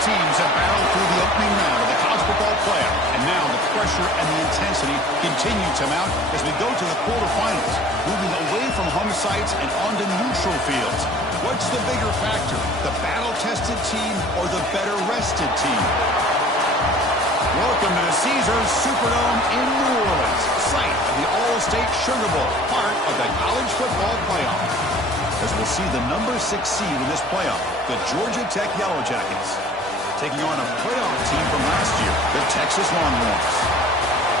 teams have battled through the opening round of the college football playoff, and now the pressure and the intensity continue to mount as we go to the quarterfinals, moving away from home sites and onto neutral fields. What's the bigger factor, the battle-tested team or the better-rested team? Welcome to the Caesars Superdome in New Orleans, site of the All-State Sugar Bowl, part of the college football playoff. As we'll see the number 6 seed in this playoff, the Georgia Tech Yellow Jackets, taking on a playoff team from last year, the Texas Longhorns.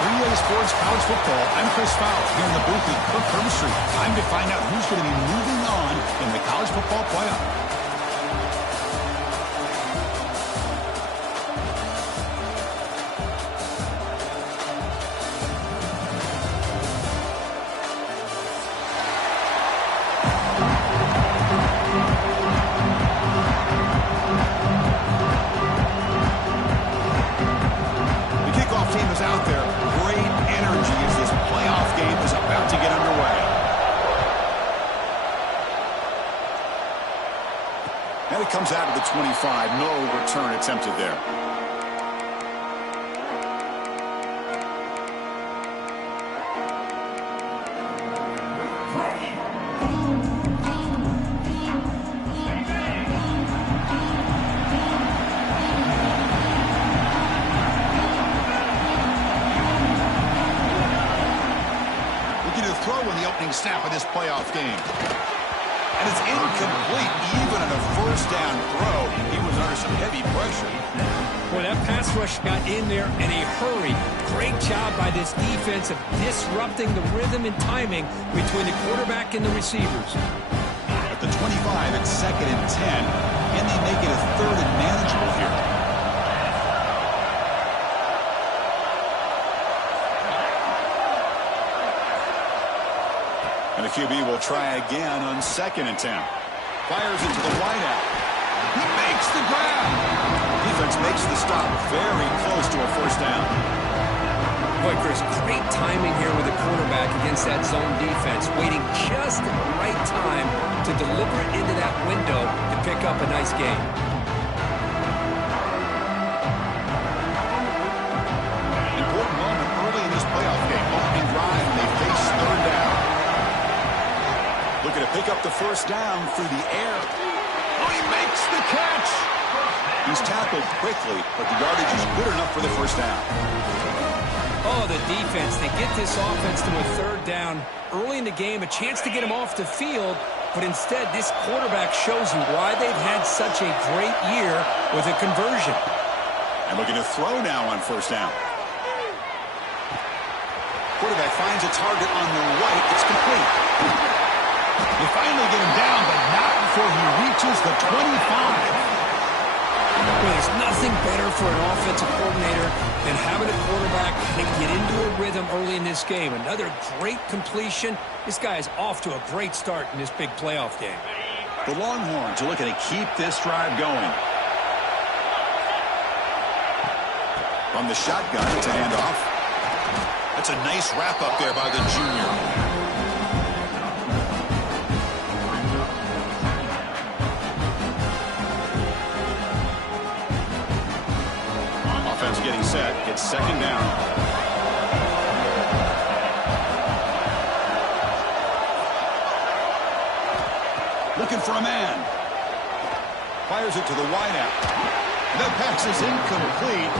3A Sports College Football, I'm Chris Fowler here in the booth at Kirk Herbstreit. Time to find out who's going to be moving on in the college football playoff. And it comes out of the 25. No return attempted there. Looking to throw in the opening snap of this playoff game. And it's incomplete, even on a first down throw. He was under some heavy pressure. Boy, that pass rush got in there in a hurry. Great job by this defense of disrupting the rhythm and timing between the quarterback and the receivers. At the 25, it's 2nd and 10. And they make it a 3rd and manageable here. And the QB will try again on 2nd and 10. Fires into the wideout. He makes the grab. Defense makes the stop very close to a first down. Boy, Chris, great timing here with the quarterback against that zone defense, waiting just at the right time to deliver it into that window to pick up a nice gain. Important moment early in this playoff game. Opening drive, and they face 3rd down. Looking to pick up the first down through the air. Oh, he makes the catch. He's tackled quickly, but the yardage is good enough for the first down. Oh, the defense. They get this offense to a 3rd down early in the game, a chance to get him off the field, but instead this quarterback shows you why they've had such a great year with a conversion. And looking to throw now on first down. Quarterback finds a target on the right. It's complete. They finally get him down, but not before he reaches the 25. Well, there's nothing better for an offensive coordinator than having a quarterback that get into a rhythm early in this game. Another great completion. This guy is off to a great start in this big playoff game. The Longhorns are looking to keep this drive going. From the shotgun to handoff. That's a nice wrap up there by the junior. Getting set. It's 2nd down. Looking for a man. Fires it to the wideout. That pass is incomplete.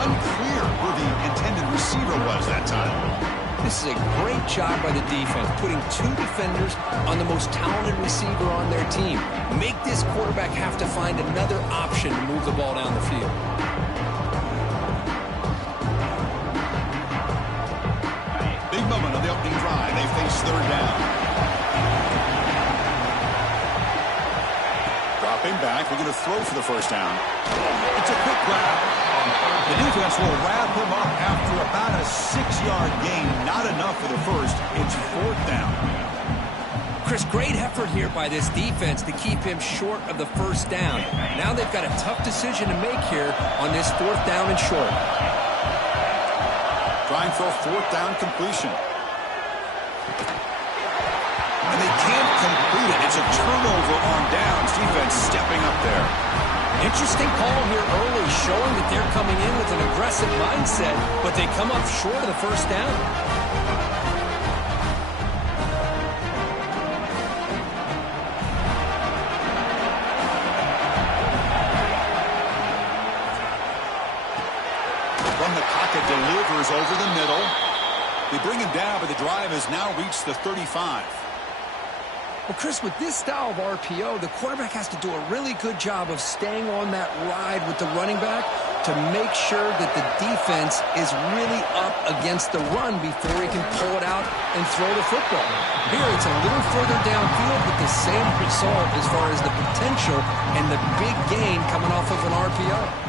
Unclear who the intended receiver was that time. This is a great job by the defense, putting 2 defenders on the most talented receiver on their team. Make this quarterback have to find another option to move the ball down the field. Big moment on the opening drive. They face 3rd down. Dropping back. We're going to throw for the first down. It's a quick grab. The defense will wrap him up after about a 6-yard gain. Not enough for the first. It's 4th down. Chris, great effort here by this defense to keep him short of the first down. Now they've got a tough decision to make here on this 4th down and short. Trying for a 4th down completion. And they can't complete it. It's a turnover on downs. Defense stepping up there. Interesting call here early, showing that they're coming in with an aggressive mindset, but they come up short of the first down. From the pocket, delivers over the middle. They bring him down, but the drive has now reached the 35. Well, Chris, with this style of RPO, the quarterback has to do a really good job of staying on that ride with the running back to make sure that the defense is really up against the run before he can pull it out and throw the football. Here, it's a little further downfield with the same result as far as the potential and the big gain coming off of an RPO.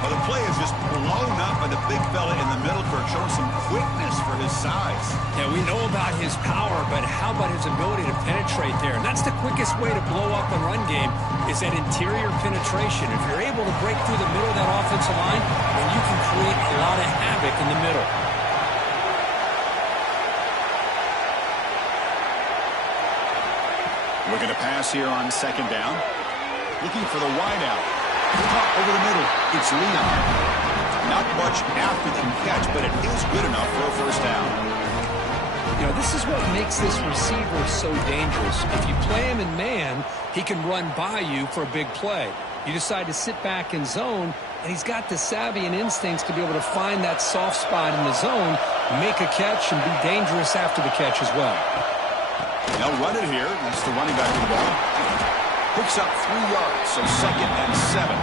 Well, the play is just blown up by the big fella in the middle, Kirk, showing some quickness for his size. Yeah, we know about his power, but how about his ability to penetrate there? And that's the quickest way to blow up a run game is that interior penetration. If you're able to break through the middle of that offensive line, then you can create a lot of havoc in the middle. Looking to pass here on second down. Looking for the wideout. Over the middle, it's Leon. Not much after the catch, but it is good enough for a first down. You know, this is what makes this receiver so dangerous. If you play him in man, he can run by you for a big play. You decide to sit back in zone, and he's got the savvy and instincts to be able to find that soft spot in the zone, make a catch, and be dangerous after the catch as well. They'll run it here. That's the running back of the ball. Picks up 3 yards, so 2nd and 7.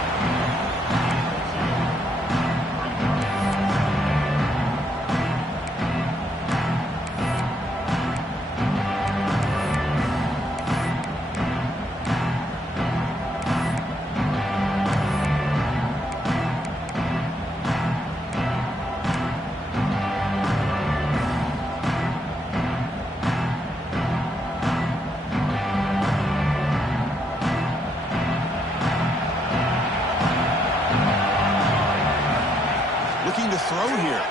Throw here.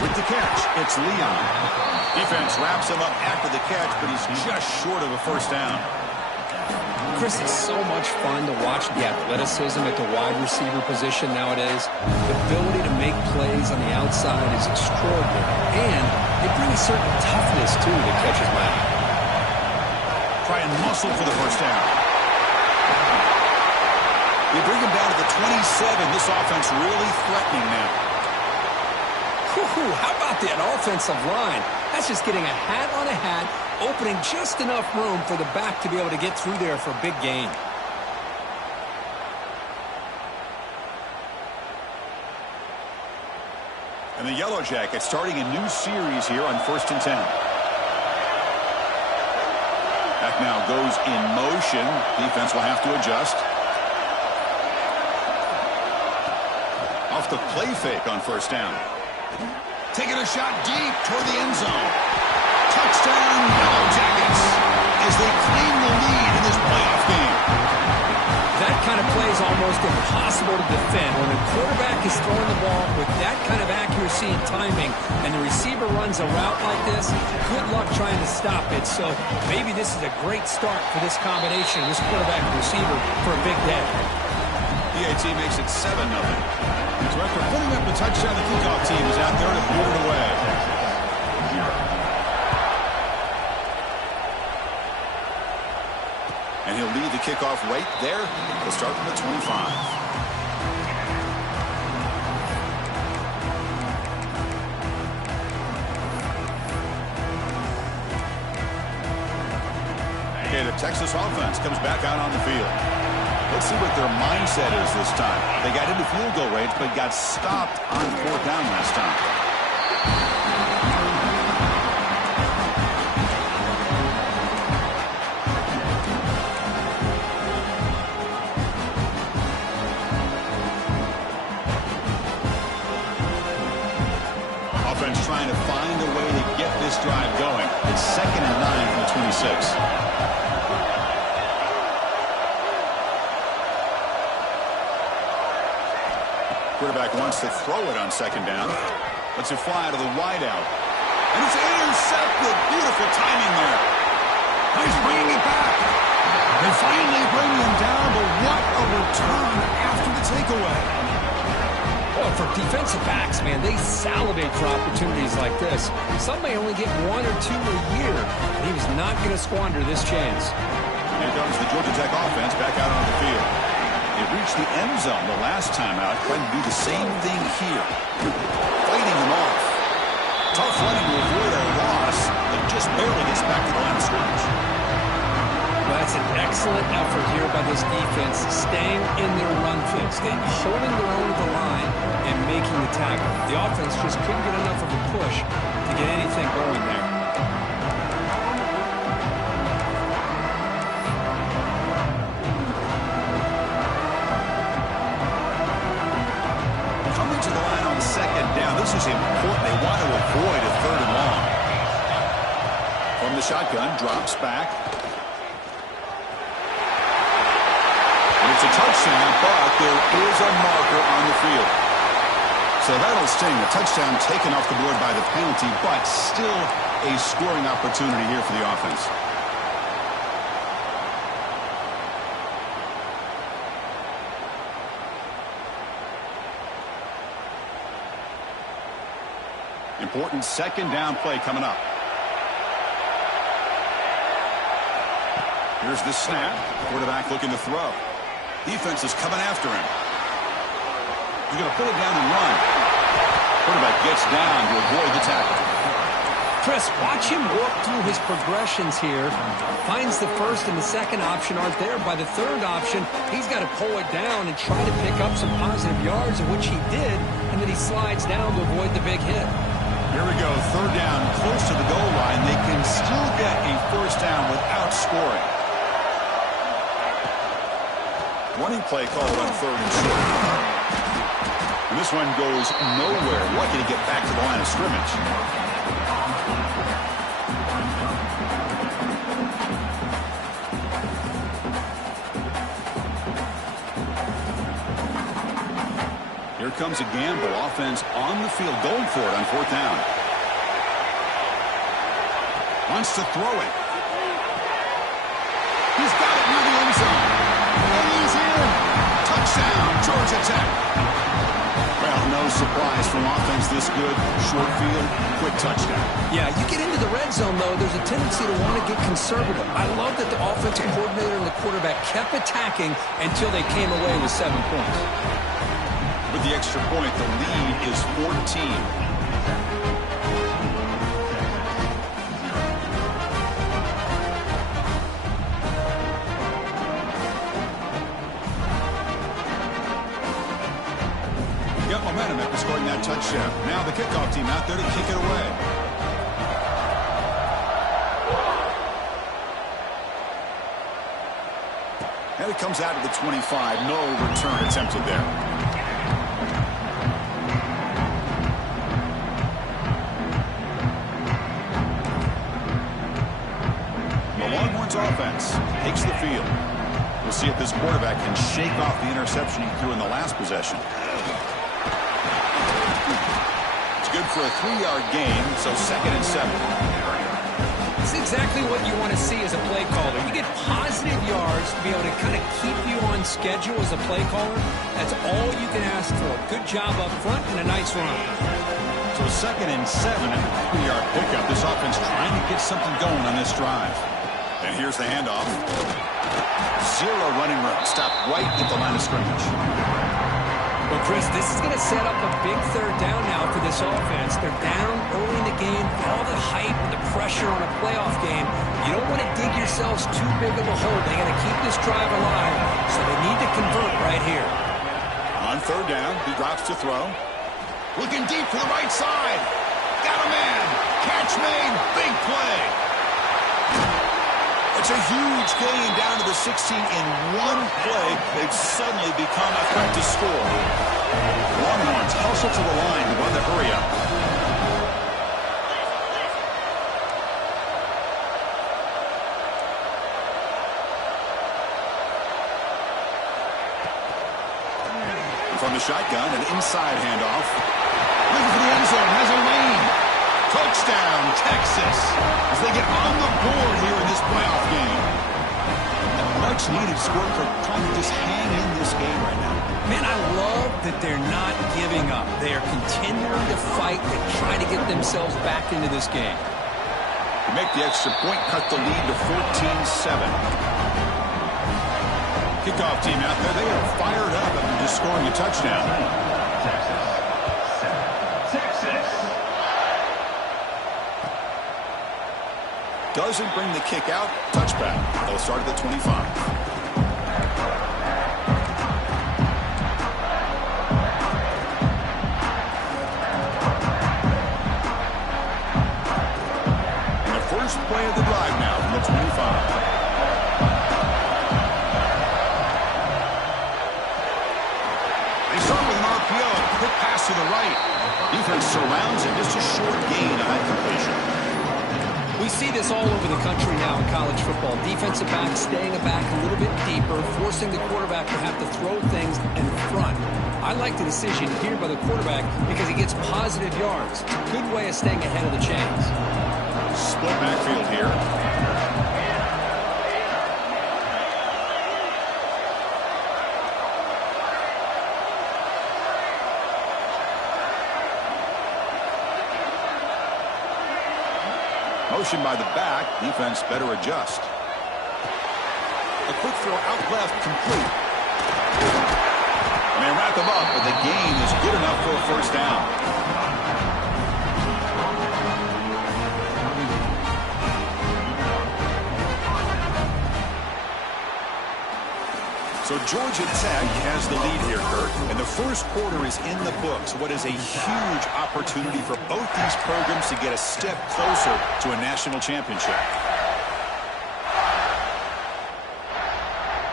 With the catch, it's Leon. Defense wraps him up after the catch, but he's just short of a first down. Chris, it's so much fun to watch the athleticism at the wide receiver position nowadays. The ability to make plays on the outside is extraordinary, and they bring a certain toughness, too, that catches my eye. Try and muscle for the first down. They bring him down to the 27. This offense really threatening now. How about that offensive line? That's just getting a hat on a hat, opening just enough room for the back to be able to get through there for a big gain. And the Yellow Jackets starting a new series here on 1st and 10. Back now goes in motion. Defense will have to adjust. Off the play fake on first down. Taking a shot deep toward the end zone. Touchdown, Yellow Jackets, as they claim the lead in this playoff game. That kind of play is almost impossible to defend. When the quarterback is throwing the ball with that kind of accuracy and timing, and the receiver runs a route like this, good luck trying to stop it. So maybe this is a great start for this combination, this quarterback and receiver, for a big day. PAT makes it 7-0. So after putting up the touchdown, the kickoff team is out there to boot it away. And he'll lead the kickoff right there. He'll start from the 25. Okay, the Texas offense comes back out on the field. Let's see what their mindset is this time. They got into field goal range, but got stopped on 4th down last time. Offense trying to find a way to get this drive going. It's 2nd and 9 from the 26. Quarterback wants to throw it on 2nd down. Lets it fly to the wideout. And it's intercepted. Beautiful timing there. He's bringing it back. They finally bring him down, but what a return after the takeaway. Well, for defensive backs, man, they salivate for opportunities like this. Some may only get 1 or 2 a year, and he was not going to squander this chance. Here comes the Georgia Tech offense back out on the field. They reached the end zone the last time out, trying to do the same thing here. Fighting him off. Tough running to avoid a loss, but just barely gets back to the line of scrimmage. Well, that's an excellent effort here by this defense, staying in their run fix, holding their own at the line and making the tackle. The offense just couldn't get enough of a push to get anything going there. Coming to the line on second down, this is important. They want to avoid a third and long. From the shotgun, drops back. It's a touchdown, but there is a marker on the field. So that'll sting. A touchdown taken off the board by the penalty, but still a scoring opportunity here for the offense. Important second down play coming up. Here's the snap. Quarterback looking to throw. Defense is coming after him. He's going to put it down and run. Quarterback gets down to avoid the tackle. Chris, watch him work through his progressions here. Finds the first and the second option aren't there. By the third option, he's got to pull it down and try to pick up some positive yards, of which he did, and then he slides down to avoid the big hit. Here we go, third down, close to the goal line. They can still get a first down without scoring. Running play called on third and short. And this one goes nowhere. Lucky to get back to the line of scrimmage. Here comes a gamble. Offense on the field, going for it on fourth down. Wants to throw it. He's got it near the end zone. And he's in. Touchdown, Georgia Tech. Well, no surprise from offense this good. Short field, quick touchdown. Yeah, you get into the red zone, though, there's a tendency to want to get conservative. I love that the offensive coordinator and the quarterback kept attacking until they came away with 7 points. With the extra point, the lead is 14. Got momentum after scoring that touchdown. Now the kickoff team out there to kick it away. And it comes out to the 25. No return attempted there. The Longhorns offense takes the field. We'll see if this quarterback can shake off the interception he threw in the last possession. Good for a 3-yard gain, so 2nd and 7. It's exactly what you want to see as a play caller. You get positive yards to be able to kind of keep you on schedule as a play caller. That's all you can ask for. Good job up front and a nice run. So 2nd and 7 and a 3-yard pickup. This offense trying to get something going on this drive. And here's the handoff. Zero running room. Stop right at the line of scrimmage. Well, Chris, this is going to set up a big third down now for this offense. They're down early in the game. All the hype and the pressure on a playoff game. You don't want to dig yourselves too big of a hole. They got to keep this drive alive, so they need to convert right here. On third down, he drops to throw. Looking deep for the right side. Got a man. Catch made. Big play. It's a huge gain down to the 16 in one play. They've suddenly become a threat to score. Longhorns hustle to the line to run the hurry up. From the shotgun, an inside handoff. Looking for the end zone, has a lane. Touchdown, Texas, as they get on the board here in this playoff game. A much-needed score for trying to just hang in this game right now. Man, I love that they're not giving up. They are continuing to fight to try to get themselves back into this game. To make the extra point, cut the lead to 14-7. Kickoff team out there, they are fired up after just scoring a touchdown. Texas. Doesn't bring the kick out. Touchback. They'll start at the 25. First play of the drive now from the 25. They start with an RPO. Quick pass to the right. Defense surrounds it. Just a short gain on that completion. We see this all over the country now in college football. Defensive backs staying back a little bit deeper, forcing the quarterback to have to throw things in front. I like the decision here by the quarterback because he gets positive yards. It's a good way of staying ahead of the chains. Split backfield here. Motion by the back. Defense better adjust. A quick throw out left, complete. And they wrap them up, but the gain is good enough for a first down. So Georgia Tech has the lead here, Kurt, and the first quarter is in the books. What is a huge opportunity for both these programs to get a step closer to a national championship.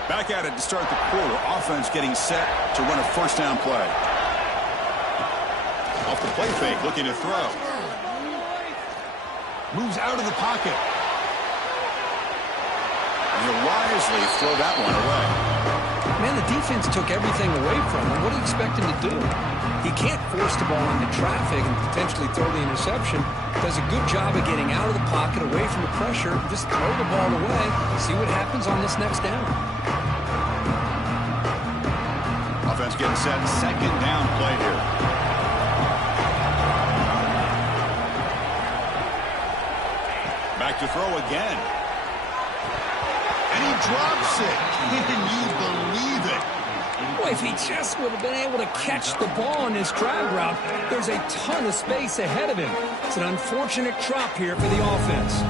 Back at it to start the quarter. Offense getting set to run a first down play. Off the play fake, looking to throw. Moves out of the pocket. And he'll wisely throw that one away. Man, the defense took everything away from him. What do you expect him to do? He can't force the ball into traffic and potentially throw the interception. Does a good job of getting out of the pocket, away from the pressure. Just throw the ball away. See what happens on this next down. Offense getting set. Second down play here. Back to throw again. And he drops it. Can you believe it? Boy, if he just would have been able to catch the ball on his drag route, there's a ton of space ahead of him. It's an unfortunate drop here for the offense.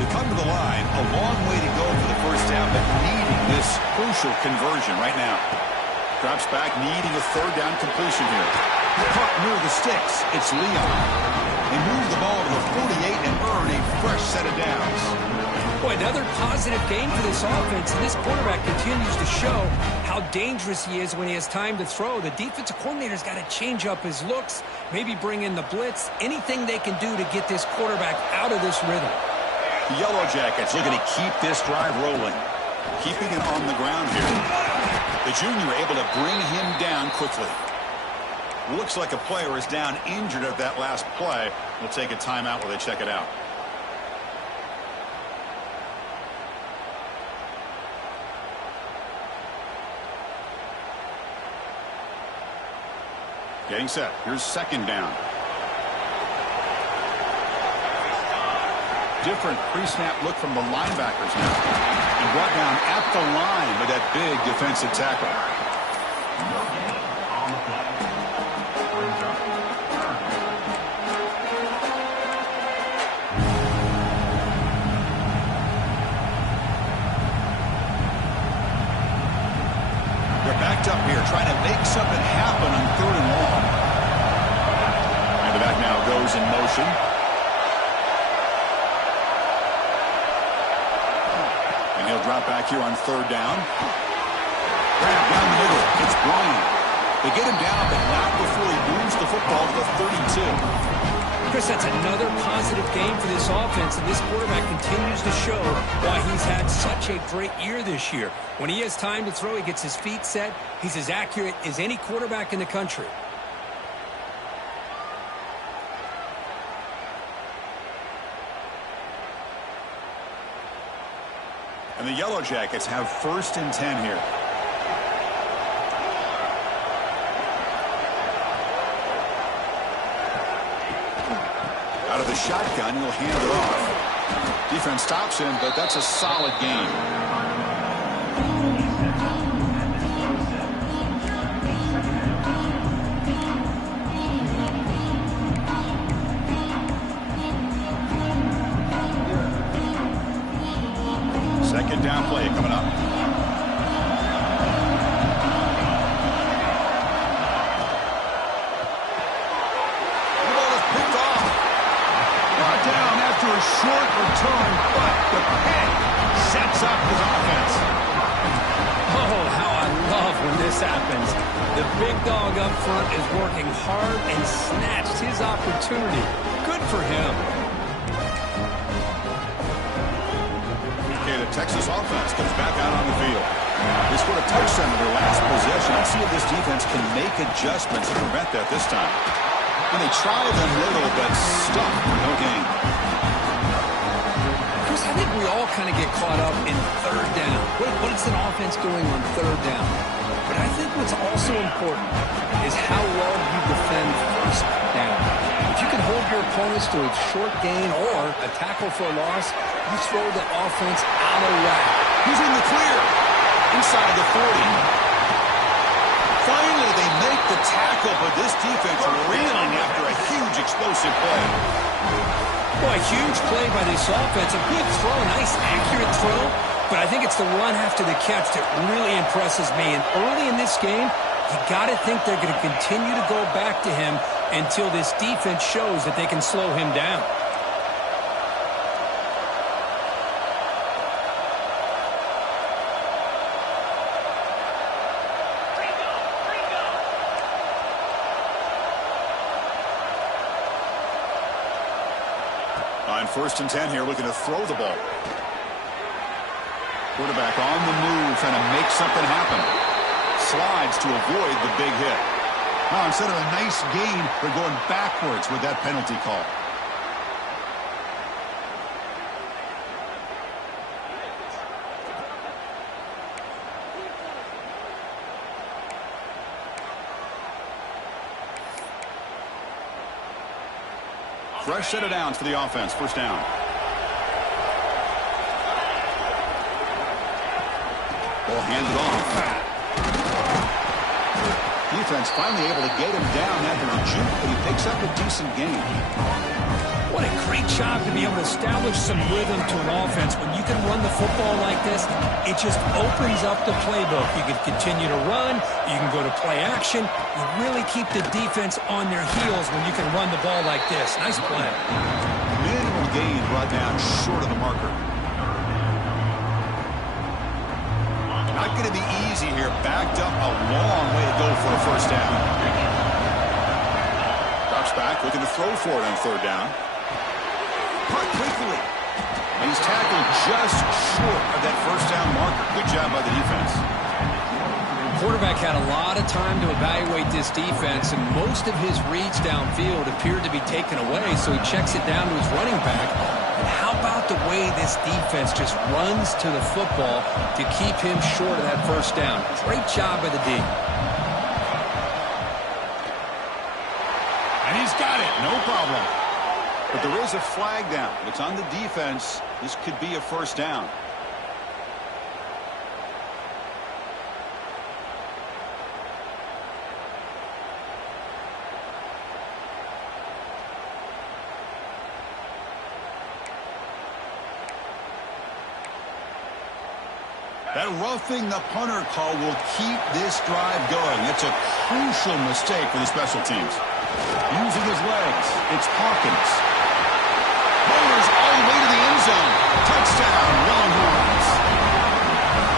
To come to the line, a long way to go for the first down, but needing this crucial conversion right now. Drops back, needing a third down completion here. Caught near the sticks. It's Leon. He moves the ball to the 48 and earn a fresh set of downs. Boy, another positive game for this offense, and this quarterback continues to show how dangerous he is when he has time to throw. The defensive coordinator's got to change up his looks, maybe bring in the blitz, anything they can do to get this quarterback out of this rhythm. The Yellow Jackets looking to keep this drive rolling. Keeping it on the ground here. The junior able to bring him down quickly. Looks like a player is down injured at that last play. We'll take a timeout while they check it out. Getting set. Here's second down. Different pre-snap look from the linebackers now. And brought down at the line with that big defensive tackle. They're backed up here, trying to make something happen on third and long. And the back now goes in motion. He'll drop back here on third down. Grab down the middle. It's Bryant. They get him down, but not before he moves the football to the 32. Chris, that's another positive game for this offense, and this quarterback continues to show why he's had such a great year this year. When he has time to throw, he gets his feet set. He's as accurate as any quarterback in the country. And the Yellow Jackets have 1st and 10 here. Out of the shotgun, he'll hand it off. Defense stops him, but that's a solid gain. Second down play coming up. The ball is picked off. Brought down after a short return, but the pick sets up his offense. Oh, how I love when this happens. The big dog up front is working hard and snatched his opportunity. Good for him. Okay, the Texas offense comes back out on the field. They scored a touchdown in their last possession. Let's see if this defense can make adjustments to prevent that this time. And they tried the middle, but stuck. No gain. Chris, I think we all kind of get caught up in third down. What is an offense doing on third down? But I think what's also important is how well you defend first down. If you can hold your opponents to a short gain or a tackle for a loss, you throw the offense out of whack. He's in the clear. Inside the 40. Finally, they make the tackle, but this defense reeling after a huge explosive play. Boy, huge play by this offense. A good throw, a nice accurate throw. But I think it's the run after the catch that really impresses me. And early in this game, you got to think they're going to continue to go back to him until this defense shows that they can slow him down. On 1st and 10 here, looking to throw the ball. Quarterback on the move, trying to make something happen. Slides to avoid the big hit. Now, instead of a nice gain, they're going backwards with that penalty call. Fresh set of downs for the offense. 1st down. Ball handed off. Defense finally able to get him down after the juke, but he picks up a decent gain. What a great job to be able to establish some rhythm to an offense. When you can run the football like this, it just opens up the playbook. You can continue to run. You can go to play action. You really keep the defense on their heels when you can run the ball like this. Nice play. Minimal gain brought down short of the marker. Not going to be easy here. Backed up a long way to go for a 1st down. Drops back, looking to throw for it on 3rd down. Caught quickly. And he's tackled just short of that 1st down marker. Good job by the defense. The quarterback had a lot of time to evaluate this defense, and most of his reads downfield appeared to be taken away, so he checks it down to his running back. And how about the way this defense just runs to the football to keep him short of that 1st down? Great job by the D. And he's got it. No problem. But there is a flag down. It's on the defense. This could be a 1st down. That roughing the punter call will keep this drive going. It's a crucial mistake for the special teams. Using his legs, it's Hawkins. Motors all the way to the end zone. Touchdown, Longhorns.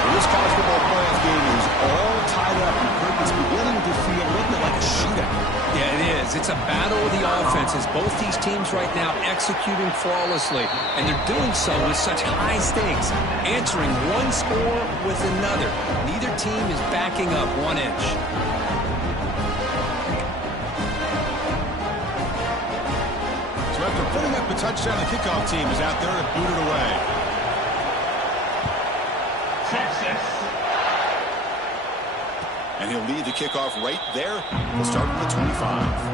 Well, this college football playoff game is all tied up, and it's beginning to feel a little bit like a shootout. Yeah, it is. It's It's a battle of the offenses. Both these teams right now executing flawlessly, and they're doing so with such high stakes, answering one score with another. Neither team is backing up 1 inch. So after putting up a touchdown, the kickoff team is out there to boot it away. Texas. And he'll lead the kickoff right there. We'll start from the 25.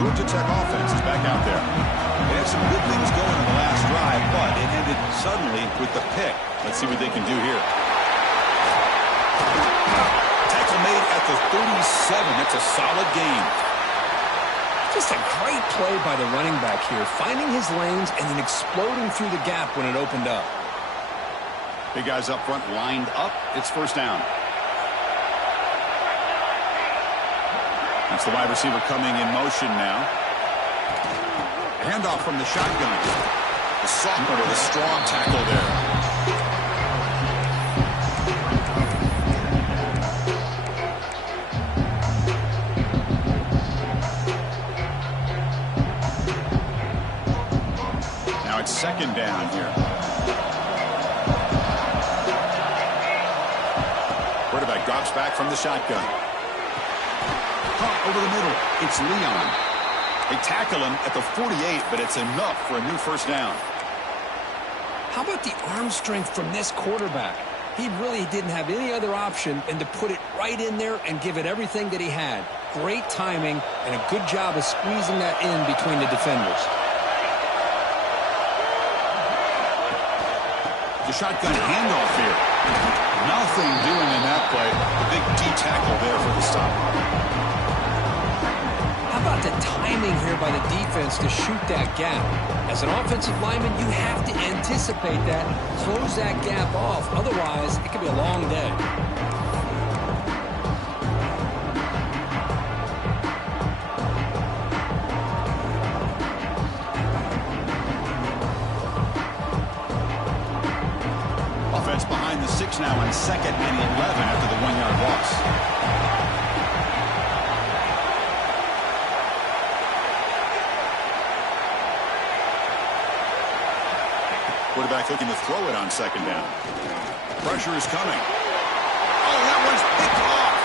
Georgia Tech offense is back out there. They had some good things going in the last drive, but it ended suddenly with the pick. Let's see what they can do here. Tackle made at the 37. That's a solid gain. Just a great play by the running back here, finding his lanes and then exploding through the gap when it opened up. Big guys up front lined up. It's first down. That's the wide receiver coming in motion now. Handoff from the shotgun. The sophomore with a strong tackle there. Now it's second down here. Quarterback drops back from the shotgun. Over the middle, it's Leon. They tackle him at the 48, but it's enough for a new first down. How about the arm strength from this quarterback? He really didn't have any other option than to put it right in there and give it everything that he had. Great timing and a good job of squeezing that in between the defenders. The shotgun handoff here. Nothing doing in that play. The big D tackle there for the stop. How about the timing here by the defense to shoot that gap? As an offensive lineman, you have to anticipate that, close that gap off. Otherwise, it could be a long day. Offense behind the 6 now on 2nd and 11 after the 1-yard loss. Quarterback looking to throw it on 2nd down. Pressure is coming. Oh, that one's picked off.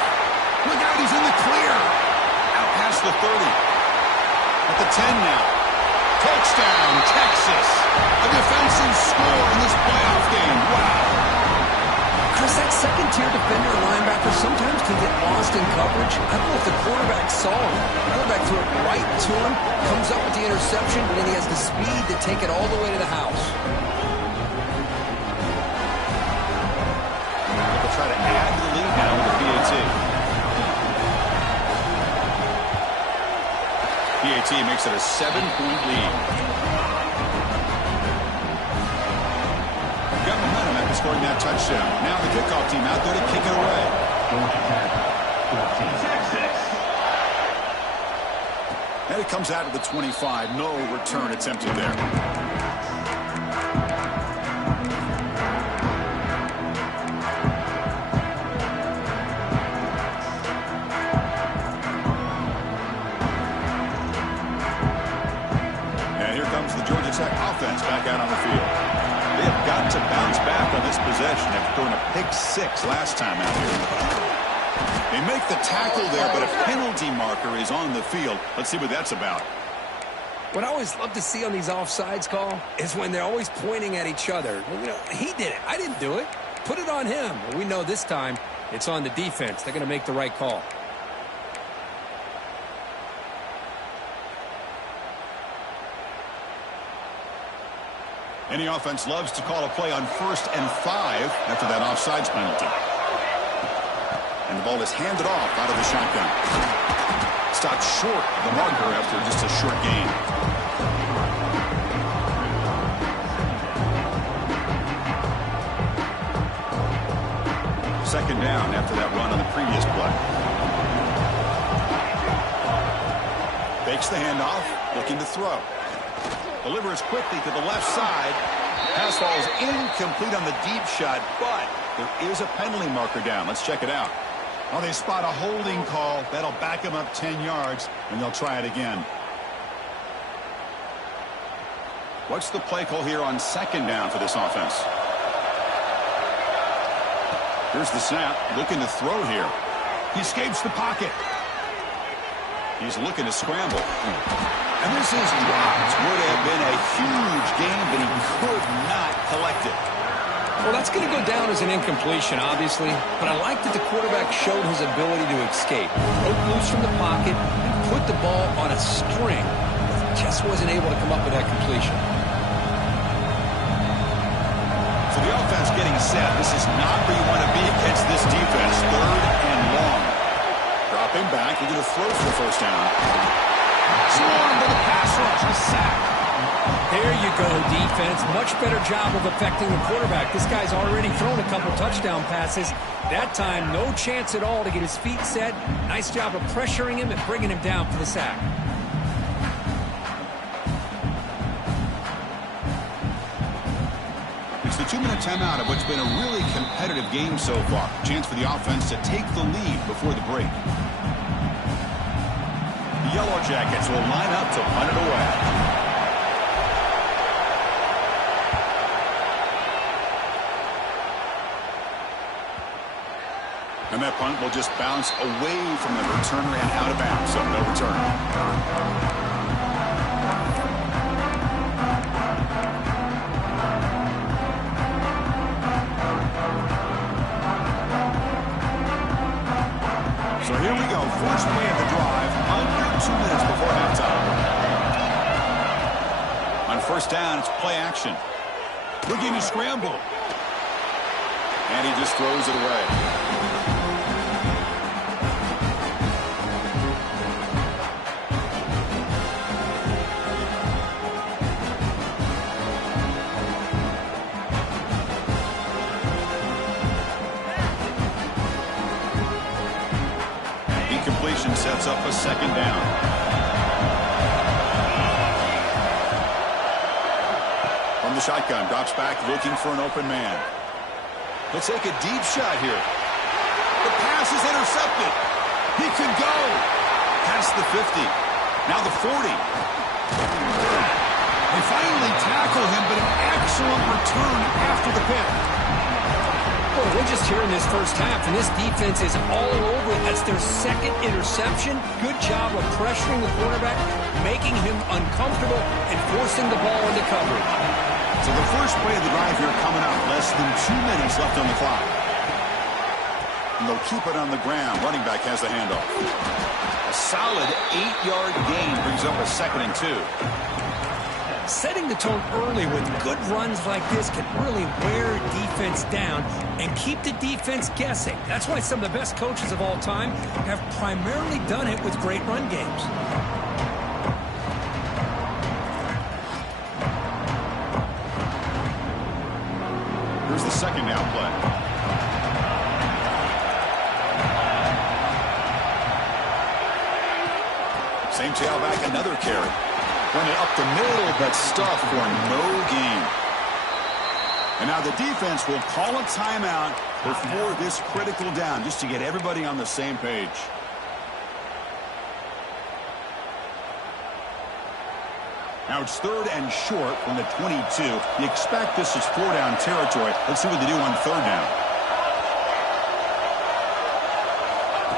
Look out, he's in the clear. Out past the 30. At the 10 now. Touchdown, Texas. A defensive score in this playoff game. Wow. Chris, that second-tier defender or linebacker sometimes can get lost in coverage. I don't know if the quarterback saw him. The quarterback threw it right to him, comes up with the interception, and then he has the speed to take it all the way to the house. They'll try to add to the lead now with the PAT. PAT makes it a 7-point lead. Got momentum after scoring that touchdown. Now the kickoff team out there to kick it away. And it comes out of the 25. No return attempted there. And here comes the Georgia Tech offense back out on the field. They have got to bounce back on this possession after throwing a pick 6 last time out here. They make the tackle there, but a penalty marker is on the field. Let's see what that's about. What I always love to see on these offsides call is when they're always pointing at each other. Well, you know, he did it. I didn't do it. Put it on him. Well, we know this time it's on the defense. They're going to make the right call. Any offense loves to call a play on 1st and 5 after that offsides penalty. And the ball is handed off out of the shotgun. Stopped short of the marker after just a short gain. second down after that run on the previous play. Fakes the handoff, looking to throw. Delivers quickly to the left side. Pass falls incomplete on the deep shot, but there is a penalty marker down. Let's check it out. Oh, they spot a holding call. That'll back them up 10 yards, and they'll try it again. What's the play call here on second down for this offense? Here's the snap, looking to throw here. He escapes the pocket. He's looking to scramble. And this is dropped. Would have been a huge gain, but he could not collect it. Well, that's going to go down as an incompletion, obviously, but I like that the quarterback showed his ability to escape. Broke loose from the pocket and put the ball on a string. Just wasn't able to come up with that completion. So the offense getting set. This is not where you want to be against this defense. Third and long. Dropping back, looking to throw for the first down. Swarmed by the pass rush. A sack. There you go, defense. Much better job of affecting the quarterback. This guy's already thrown a couple touchdown passes. That time, no chance at all to get his feet set. Nice job of pressuring him and bringing him down for the sack. It's the 2-minute timeout of what's been a really competitive game so far. Chance for the offense to take the lead before the break. The Yellow Jackets will line up to punt it away. And that punt will just bounce away from the returner and out of bounds, so no return. So here we go, first play of the drive, under 2 minutes before halftime. On first down, it's play action. Looking to scramble. And he just throws it away. Sets up a second down. From the shotgun, drops back looking for an open man. He'll take a deep shot here. The pass is intercepted. He could go past the 50. Now the 40. They finally tackle him, but an excellent return after the pick. Well, we're just here in this first half, and this defense is all over it. That's their second interception. Good job of pressuring the quarterback, making him uncomfortable, and forcing the ball into coverage. So the first play of the drive here coming up. Less than 2 minutes left on the clock. And they'll keep it on the ground. Running back has the handoff. A solid 8-yard gain brings up a 2nd and 2. Setting the tone early with good runs like this can really wear defense down and keep the defense guessing. That's why some of the best coaches of all time have primarily done it with great run games. Here's the second down play. Same tailback, another carry. Run it up the middle, but stuff for no gain. And now the defense will call a timeout before this critical down, just to get everybody on the same page. Now it's 3rd and short from the 22. You expect this is 4-down territory. Let's see what they do on 3rd down.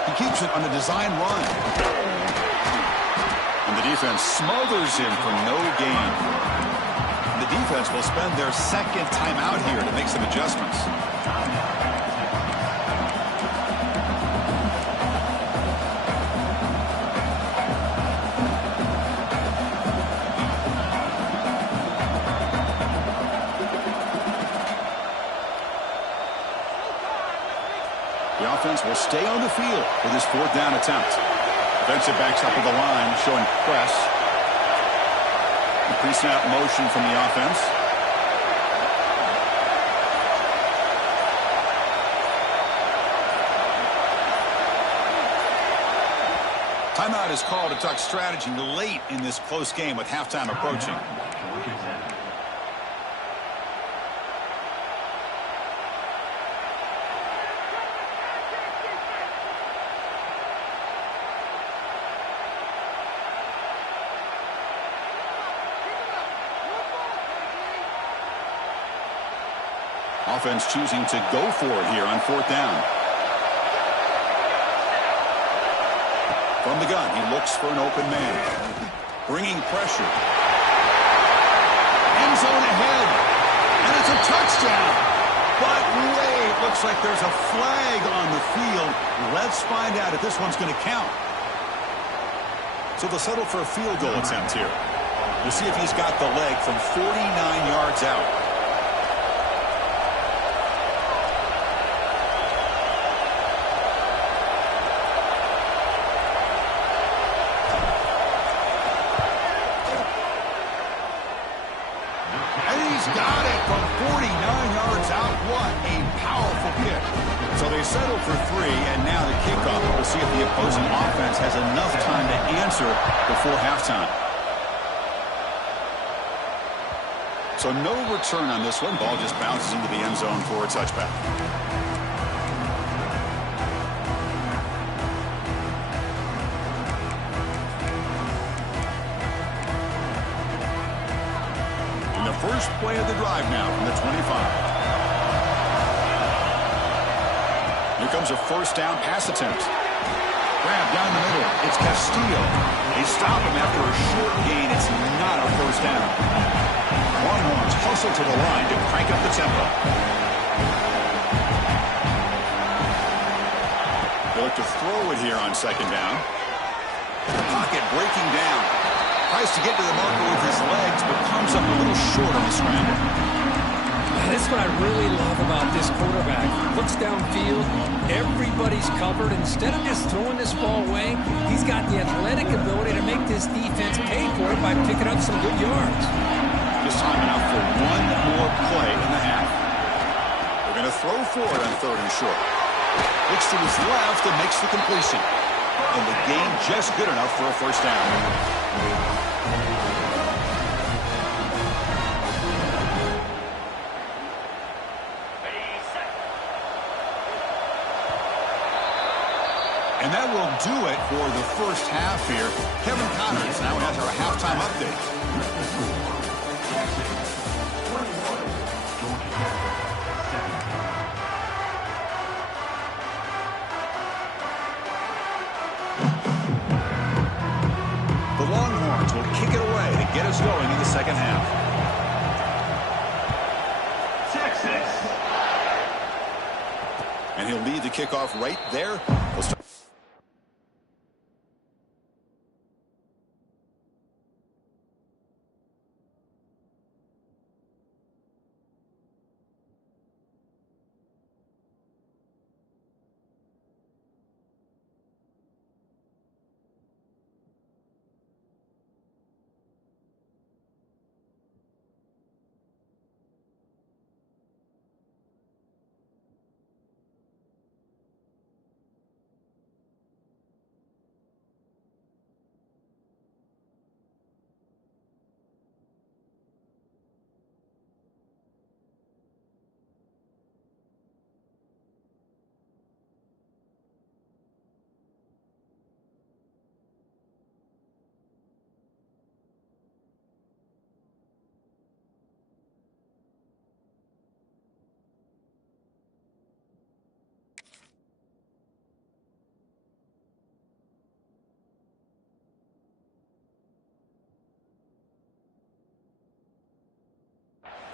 He keeps it on a design run. And the defense smothers him for no gain. And the defense will spend their second timeout here to make some adjustments. The offense will stay on the field for this 4th down attempt. Defensive backs up at the line, showing press. The pre-snap motion from the offense. Timeout is called to talk strategy late in this close game with halftime approaching. Offense choosing to go for it here on 4th down. From the gun, he looks for an open man. Bringing pressure. End zone ahead. And it's a touchdown. But wait, looks like there's a flag on the field. Let's find out if this one's going to count. So they'll settle for a field goal attempt here. We'll see if he's got the leg from 49 yards out. Got it from 49 yards out. What a powerful kick. So they settle for 3, and now the kickoff. We'll see if the opposing offense has enough time to answer before halftime. So no return on this one. Ball just bounces into the end zone for a touchback. First play of the drive now from the 25. Here comes a first down pass attempt. Grab down the middle. It's Castillo. They stop him after a short gain. It's not a first down. Longhorns hustle to the line to crank up the tempo. They look to throw it here on 2nd down. Pocket breaking down. Tries to get to the marker with his legs, but comes up a little short on the scramble. That's what I really love about this quarterback. Looks downfield, everybody's covered. Instead of just throwing this ball away, he's got the athletic ability to make this defense pay for it by picking up some good yards. Just time enough for one more play in the half. They're going to throw for it on 3rd and short. Looks to his left and makes the completion. And the gain just good enough for a first down. And that will do it for the first half here. Kevin Connors now has our halftime update. The Longhorns will kick it away to get us going in the second half. Texas. And he'll lead the kickoff right there. We'll start.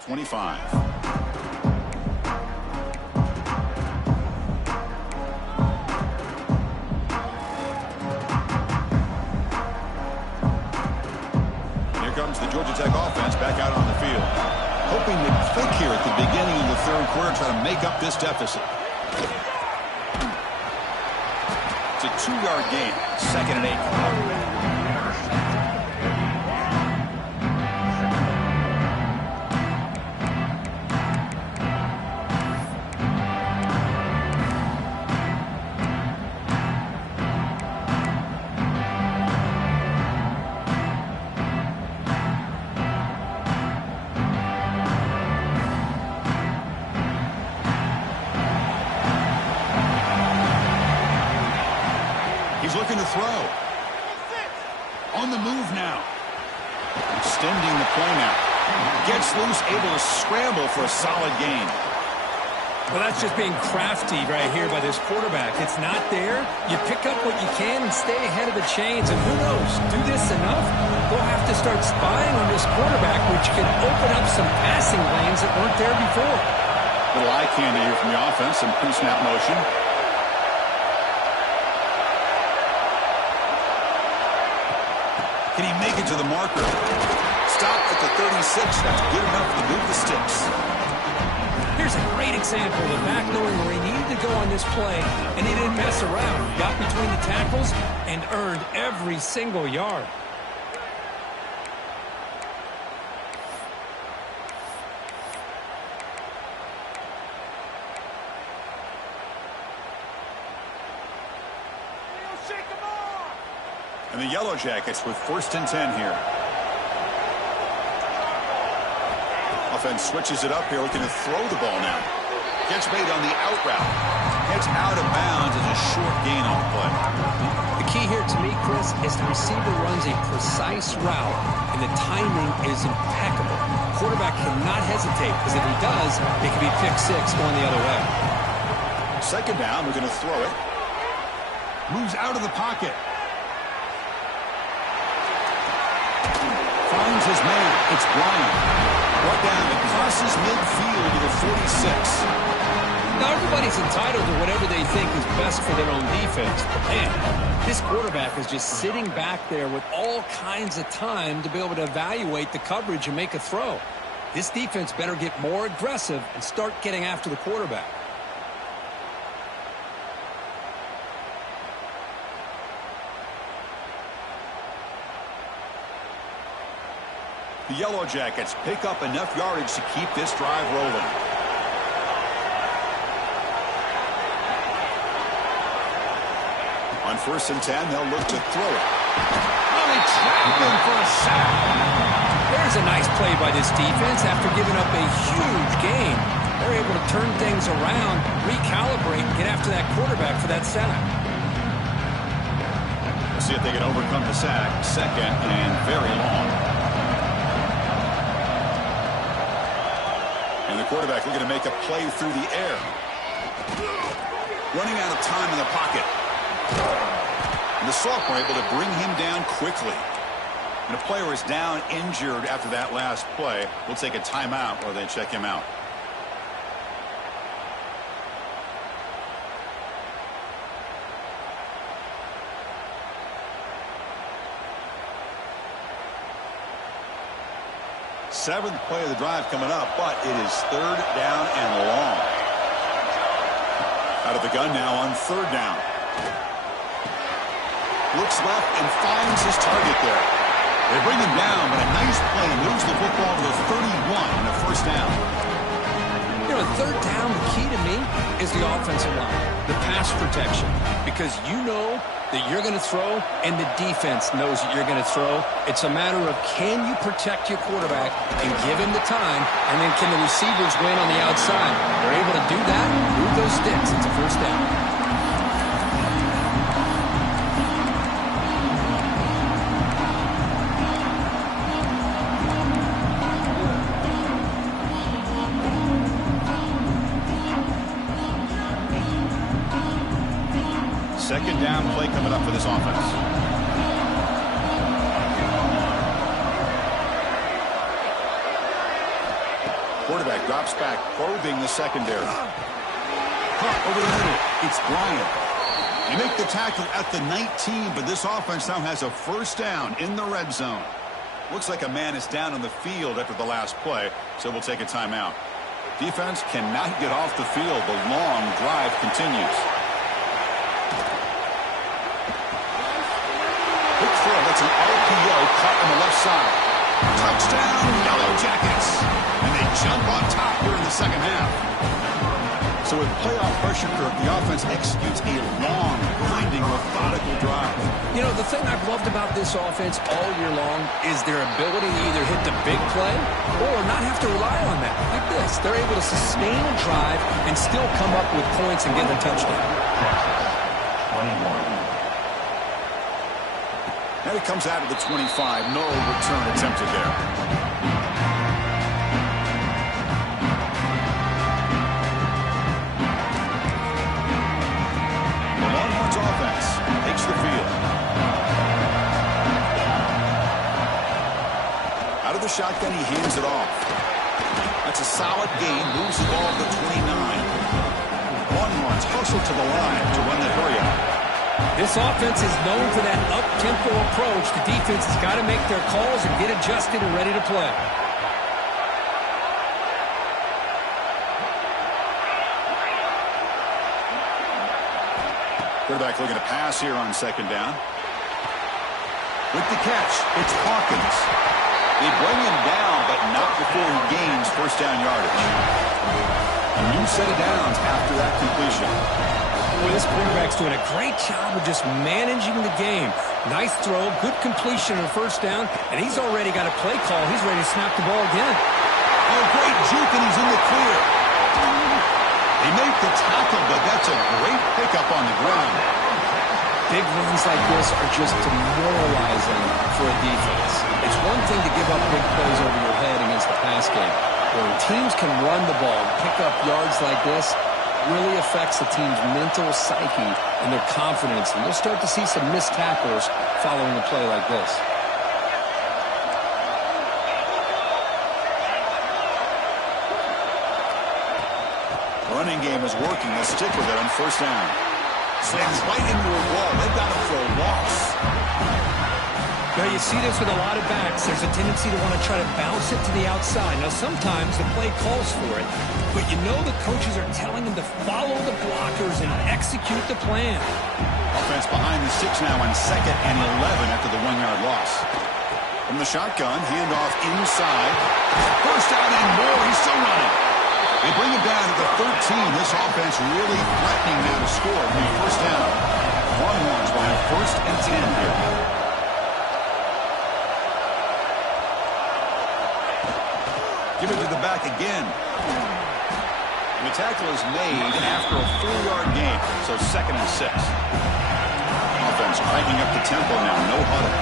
.25. Here comes the Georgia Tech offense back out on the field. Hoping to click here at the beginning of the 3rd quarter, try to make up this deficit. It's a 2-yard gain, 2nd and 8. looking to throw. On the move now. Extending the play now. Gets loose, able to scramble for a solid gain. Well, that's just being crafty right here by this quarterback. It's not there. You pick up what you can and stay ahead of the chains. And who knows, do this enough, they'll have to start spying on this quarterback, which could open up some passing lanes that weren't there before. Little eye candy here from the offense, some pre-snap motion. Can he make it to the marker? Stop at the 36. That's good enough to move the sticks. Here's a great example of the back knowing where he needed to go on this play, and he didn't mess around. He got between the tackles and earned every single yard. And the Yellow Jackets with 1st and 10 here. Offense switches it up here, looking to throw the ball now. Gets made on the out route. Gets out of bounds as a short gain on the play. The key here to me, Chris, is the receiver runs a precise route, and the timing is impeccable. Quarterback cannot hesitate, because if he does, it could be pick 6 going the other way. 2nd down, we're going to throw it. Moves out of the pocket. Finds his man. It's Bryant. Brought down and crosses midfield to the 46. Now, everybody's entitled to whatever they think is best for their own defense. But, man, this quarterback is just sitting back there with all kinds of time to be able to evaluate the coverage and make a throw. This defense better get more aggressive and start getting after the quarterback. The Yellow Jackets pick up enough yardage to keep this drive rolling. On 1st and 10, they'll look to throw it. Oh, they trap him for a sack. There's a nice play by this defense after giving up a huge gain. They're able to turn things around, recalibrate, and get after that quarterback for that sack. We'll see if they can overcome the sack. 2nd and very long. And the quarterback looking to make a play through the air. Running out of time in the pocket. And the sophomore able to bring him down quickly. And a player is down injured after that last play. We'll take a timeout while they check him out. Seventh play of the drive coming up, but it is 3rd down and long. Out of the gun now on 3rd down. Looks left and finds his target there. They bring him down, but a nice play moves the football to the 31 and a 1st down. You know, 3rd down, the key to me is the offensive line, the pass protection, because you know that you're going to throw and the defense knows that you're going to throw. It's a matter of can you protect your quarterback and give him the time, and then can the receivers win on the outside? They're able to do that, move those sticks. It's a 1st down. Second down play coming up for this offense. Quarterback drops back, probing the secondary. Caught over the middle. It's Bryant. You make the tackle at the 19, but this offense now has a 1st down in the red zone. Looks like a man is down on the field after the last play, so we'll take a timeout. Defense cannot get off the field. The long drive continues. Quick throw. That's an RPO caught on the left side. Touchdown, Yellow Jackets. And they jump on top here in the second half. So with playoff pressure curve, the offense executes a long, grinding, methodical drive. You know, the thing I've loved about this offense all year long is their ability to either hit the big play or not have to rely on that. Like this, they're able to sustain a drive and still come up with points and get a touchdown. He comes out of the 25. No return attempted there. The Longhorns offense takes the field. Out of the shotgun, he hands it off. That's a solid gain. Moves the ball to the 29. Longhorns hustle to the line to run the hurry-up. This offense is known for that up-tempo approach. The defense has got to make their calls and get adjusted and ready to play. Quarterback looking to pass here on second down. With the catch, it's Hawkins. They bring him down, but not before he gains first down yardage. A new set of downs after that completion. Boy, this quarterback's doing a great job of just managing the game. Nice throw, good completion on first down, and he's already got a play call. He's ready to snap the ball again. Oh, great juke, and he's in the clear. They make the tackle, but that's a great pickup on the ground. Big runs like this are just demoralizing for a defense. It's one thing to give up big plays over your head against the pass game. When teams can run the ball, pick up yards like this, really affects the team's mental psyche and their confidence. And you'll start to see some missed tackles following a play like this. Running game is working. Let's stick with it on first down. Slams right into a wall. They've got him for a loss. Now, you see this with a lot of backs. There's a tendency to want to try to bounce it to the outside. Now, sometimes the play calls for it, but you know the coaches are telling them to follow the blockers and execute the plan. Offense behind the 6 now on 2nd and 11 after the 1-yard loss. From the shotgun, handoff inside. First down and more. He's still running. They bring him down to the 13. This offense really threatening now to score from the first down. Longhorns will have 1st and 10 here. Give it to the back again. And the tackle is made after a 4-yard gain, so 2nd and 6. Offense cranking up the tempo now, no huddle.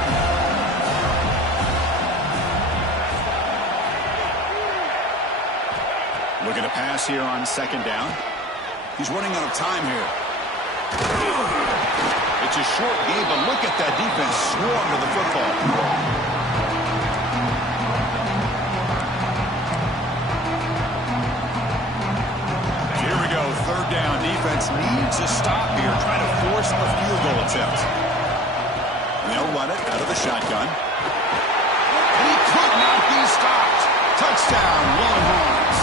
Looking to pass here on 2nd down. He's running out of time here. It's a short game, but look at that defense swarm to the football. Here we go, 3rd down. Defense needs a stop here, trying to force a field goal attempt. And they'll run it out of the shotgun. And he could not be stopped. Touchdown, Longhorns.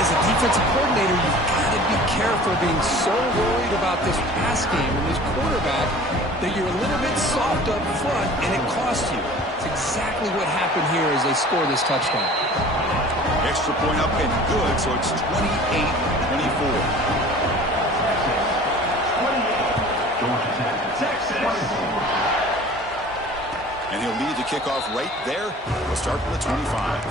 As a defensive coordinator, you've got to be careful being so worried about this pass game and this quarterback that you're a little bit soft up front and it costs you. It's exactly what happened here as they score this touchdown. Extra point up and good, so it's 28-24. And he'll lead the kickoff right there. We'll start from the 25.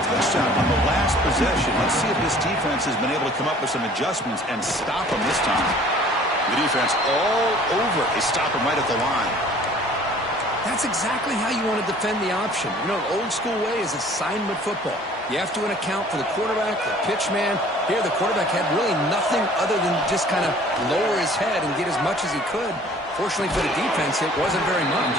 Touchdown on the last possession. Let's see if this defense has been able to come up with some adjustments and stop them this time. The defense all over. They stop him right at the line. That's exactly how you want to defend the option. You know, an old school way is assignment football. You have to account for the quarterback, the pitch man. Here, the quarterback had really nothing other than just kind of lower his head and get as much as he could. Fortunately for the defense, it wasn't very much.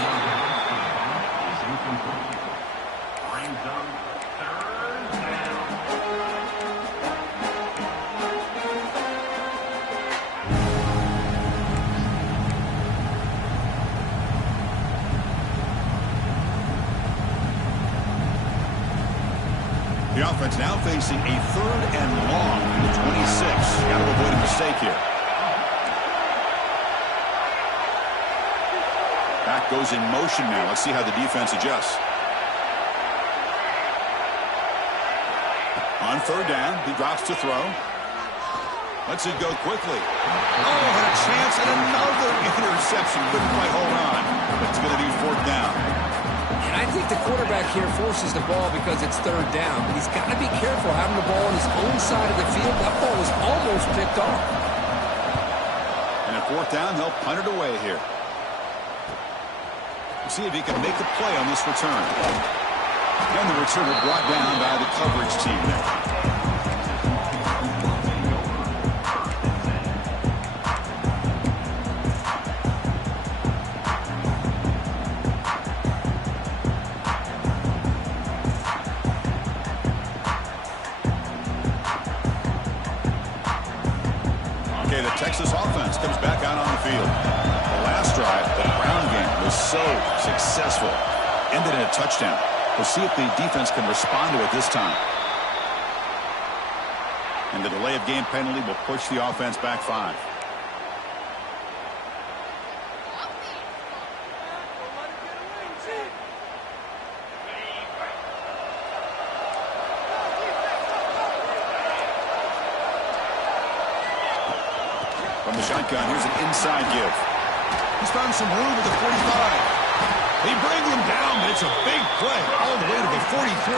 The offense now facing a 3rd and long from the 26. Got to avoid a mistake here. Back goes in motion now. Let's see how the defense adjusts. On 3rd down, he drops to throw. Lets it go quickly. Oh, had a chance at another interception. Couldn't quite hold on. But it's going to be fourth down. And I think the quarterback here forces the ball because it's third down. But he's got to be careful having the ball on his own side of the field. That ball was almost picked off. And at fourth down, they'll punt it away here. We'll see if he can make a play on this return. And the returner brought down by the coverage team there. Okay, the Texas offense comes back out on the field. The last drive, the ground game was so successful. Ended in a touchdown. We'll see if the defense can respond to it this time. And the delay of game penalty will push the offense back 5. From the shotgun, here's an inside give. He's found some room at the 45. They bring him down, but it's a big play all the way to the 43.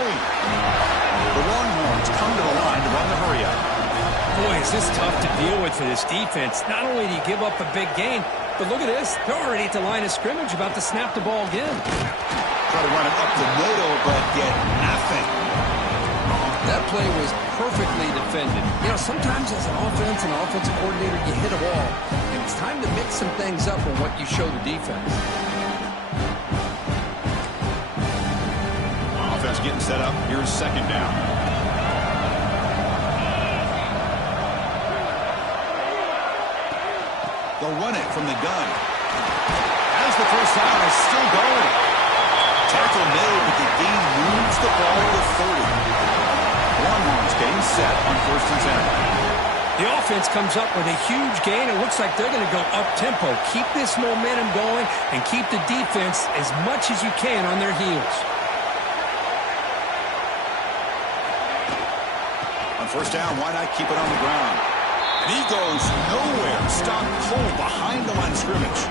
The Longhorns come to the line to run the hurry up. Boy, is this tough to deal with for this defense. Not only do you give up a big gain, but look at this. They're already at the line of scrimmage, about to snap the ball again. Try to run it up the middle, but get nothing. That play was perfectly defended. You know, sometimes as an offensive coordinator, you hit a wall. And it's time to mix some things up on what you show the defense. Offense getting set up. Here's second down. They'll run it from the gun. As the first down is still going. Tackle made, but the gain moves the ball to 30. Longhorns getting set on 1st and 10. The offense comes up with a huge gain. It looks like they're going to go up-tempo. Keep this momentum going and keep the defense as much as you can on their heels. On first down, why not keep it on the ground? And he goes nowhere. Stopped cold behind the line of scrimmage.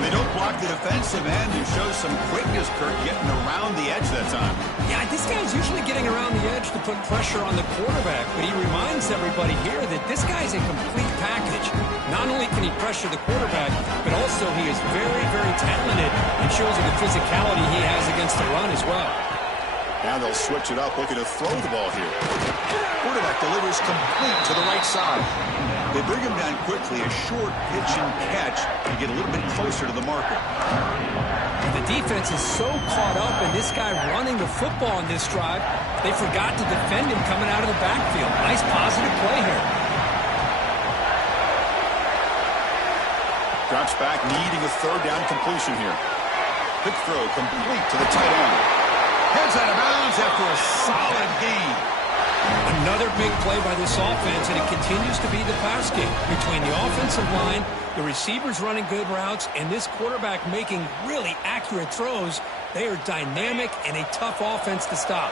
They don't block the defensive end and show some quickness, Kirk, getting around the edge that time. Yeah, this guy's usually getting around the edge to put pressure on the quarterback, but he reminds everybody here that this guy's a complete package. Not only can he pressure the quarterback, but also he is very, very talented and shows you the physicality he has against the run as well. Now they'll switch it up, looking to throw the ball here. Quarterback delivers complete to the right side. They bring him down quickly, a short pitch and catch to get a little bit closer to the marker. The defense is so caught up in this guy running the football on this drive, they forgot to defend him coming out of the backfield. Nice positive play here. Drops back, needing a third down completion here. Quick throw complete to the tight end. Heads out of bounds after a solid gain. Another big play by this offense, and it continues to be the pass game between the offensive line, the receivers running good routes, and this quarterback making really accurate throws. They are dynamic and a tough offense to stop.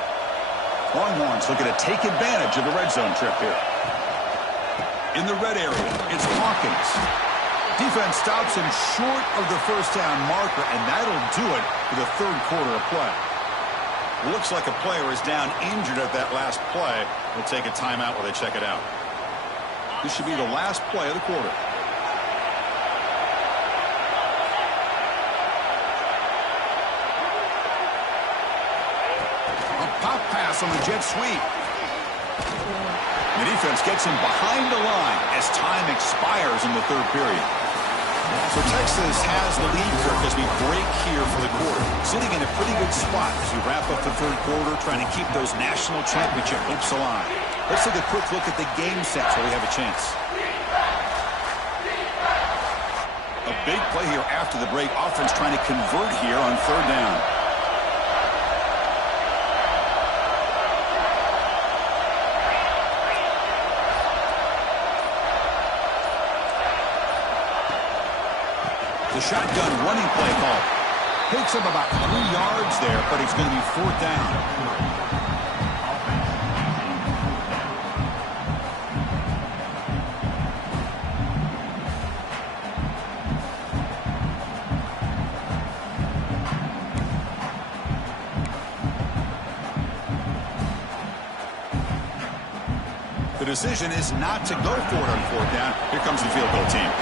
Longhorns looking to take advantage of the red zone trip here. In the red area, it's Hawkins. Defense stops him short of the first down marker, and that'll do it for the third quarter of play. Looks like a player is down injured at that last play. We'll take a timeout while they check it out. This should be the last play of the quarter. A pop pass on the jet sweep. The defense gets him behind the line as time expires in the third period. So Texas has the lead, Kirk, as we break here for the quarter. Sitting in a pretty good spot as we wrap up the third quarter, trying to keep those national championship hopes alive. Let's take a quick look at the game sets where we have a chance. A big play here after the break. Offense trying to convert here on third down. The shotgun running play call. Picks up about 3 yards there, but it's going to be fourth down. decision is not to go for it on 4th down. Here comes the field goal team.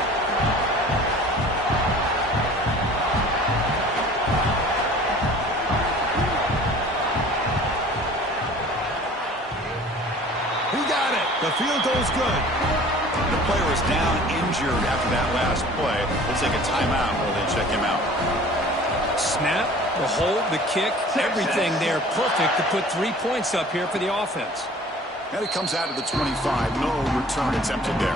He got it. The field goal's good. The player is down injured after that last play. We'll take a timeout while they check him out. Snap, the hold, the kick, everything there perfect to put 3 points up here for the offense. And it comes out of the 25. No return attempted there.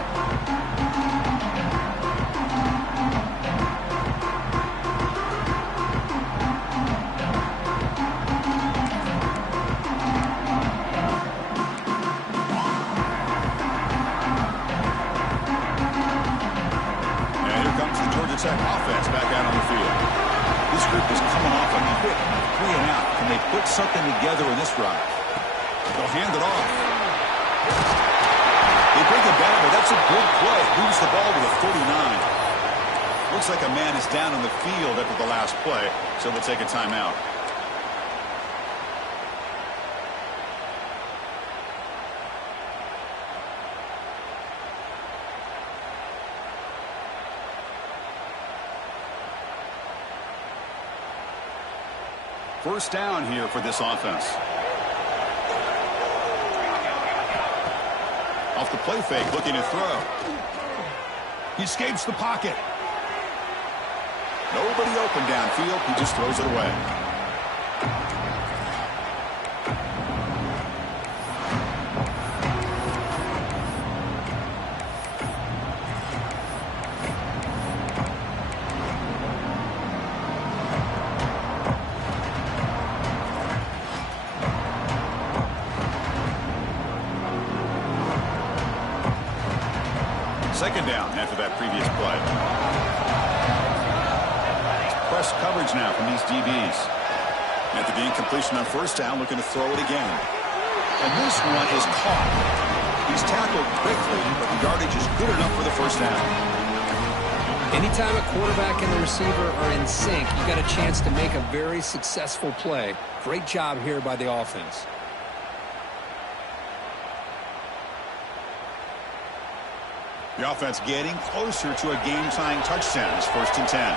And here comes the Georgia Tech offense back out on the field. This group is coming off a quick 3 and out. Can they put something together in this drive? They'll hand it off. They bring it down, but that's a good play. Moves the ball to the 49. Looks like a man is down on the field after the last play, so we'll take a timeout. First down here for this offense. Off the play fake, looking to throw. He escapes the pocket. Nobody open downfield. He just throws it away. Second down after that previous play. Press coverage now from these DBs. After the incompletion on first down, looking to throw it again. And this one is caught. He's tackled quickly, but the yardage is good enough for the first down. Anytime a quarterback and the receiver are in sync, you got a chance to make a very successful play. Great job here by the offense. The offense getting closer to a game-tying touchdown. It's 1st and 10.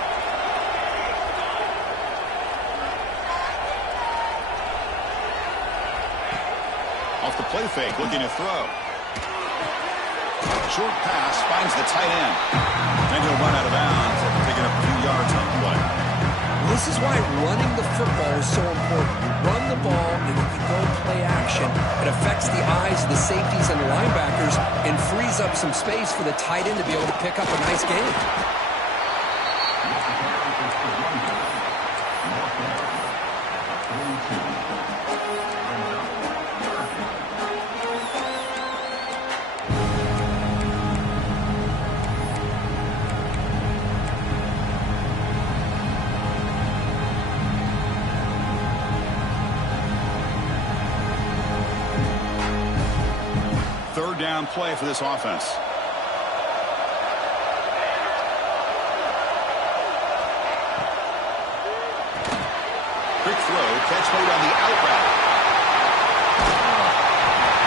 Off the play fake, looking to throw. Short pass, finds the tight end. And he'll run out of bounds after picking up a few yards on the play. This is why running the football is so important. You run the ball, and you can go play action. It affects the eyes of the safeties and the linebackers and frees up some space for the tight end to be able to pick up a nice game. Third down play for this offense. Quick throw, catch made on the out route.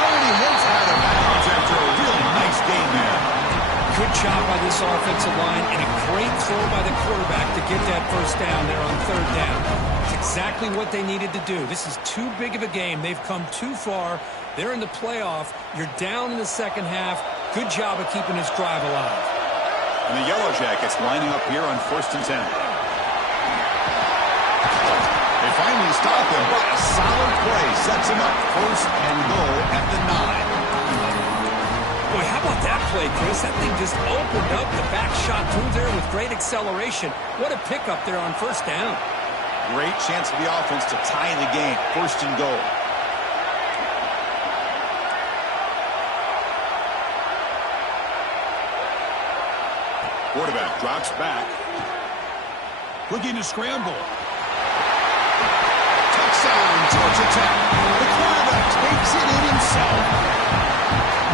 And he hits out of bounds after a really nice game there. Good job by this offensive line and a great throw by the quarterback to get that first down there on third down. It's exactly what they needed to do. This is too big of a game. They've come too far. They're in the playoff. You're down in the second half. Good job of keeping this drive alive. And the Yellow Jackets lining up here on 1st and 10. They finally stop him, but a solid play sets him up 1st and goal at the 9. Boy, how about that play, Chris? That thing just opened up the back shot through there with great acceleration. What a pickup there on first down. Great chance for the offense to tie the game. 1st and goal. Quarterback drops back. Looking to scramble. Touchdown, Georgia Tech. The quarterback takes it in himself.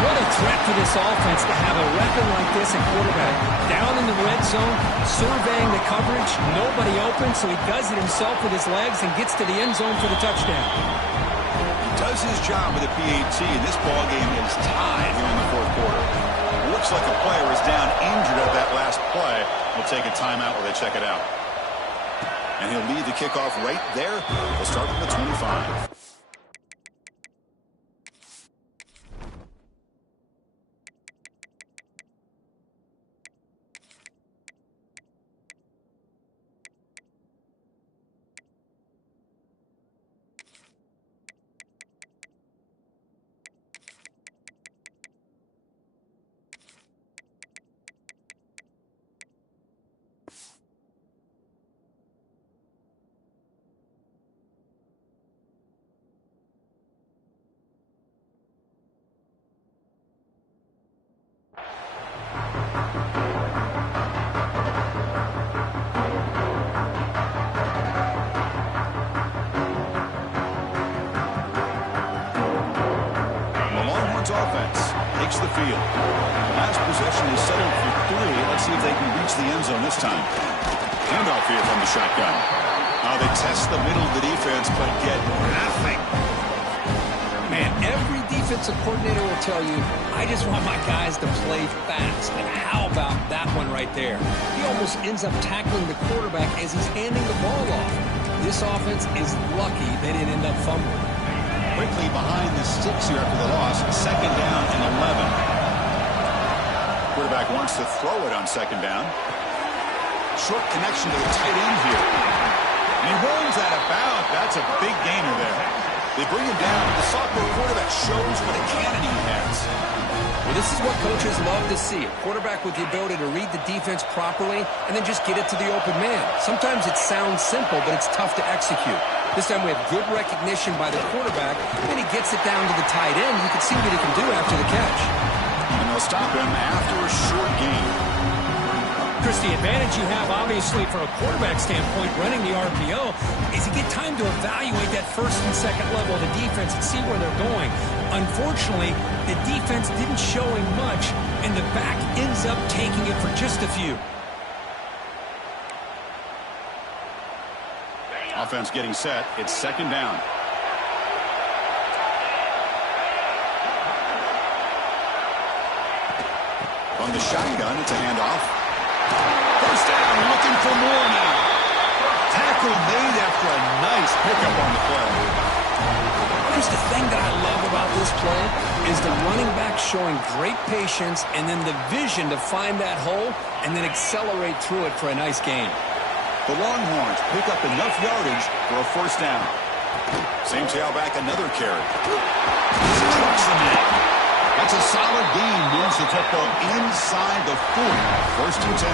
What a threat for this offense to have a weapon like this at quarterback. Down in the red zone, surveying the coverage, nobody open, so he does it himself with his legs and gets to the end zone for the touchdown. He does his job with a PAT, and this ball game is tied here in the fourth quarter. Looks like a player is down injured at that last play. We'll take a timeout while they check it out. And he'll lead the kickoff right there. We'll start from the 25. Offense takes the field. The last possession is settled for 3. Let's see if they can reach the end zone this time. Handoff here from the shotgun. They test the middle of the defense, but get nothing. Man, every defensive coordinator will tell you, I just want my guys to play fast. And how about that one right there? He almost ends up tackling the quarterback as he's handing the ball off. This offense is lucky they didn't end up fumbling. Quickly behind the sticks here after the loss. Second down and 11. Quarterback wants to throw it on second down. Short connection to the tight end here. And he rolls out of bounds. That's a big gainer there. They bring him down. The sophomore quarterback shows what a cannon he has. Well, this is what coaches love to see. A quarterback with the ability to read the defense properly and then just get it to the open man. Sometimes it sounds simple, but it's tough to execute. This time we have good recognition by the quarterback, and he gets it down to the tight end. You can see what he can do after the catch. And they'll stop him after a short gain. Chris, the advantage you have, obviously, from a quarterback standpoint, running the RPO, is you get time to evaluate that first and second level of the defense and see where they're going. Unfortunately, the defense didn't show him much, and the back ends up taking it for just a few. Offense getting set. It's second down. On the shotgun, it's a handoff. First down, looking for more now. Tackle made after a nice pickup on the play. Here's the thing that I love about this play is the running back showing great patience and then the vision to find that hole and then accelerate through it for a nice gain. The Longhorns pick up enough yardage for a first down. Same tailback, another carry. Trucks them in. That's a solid gain. Moves the football inside the 40. First and 10.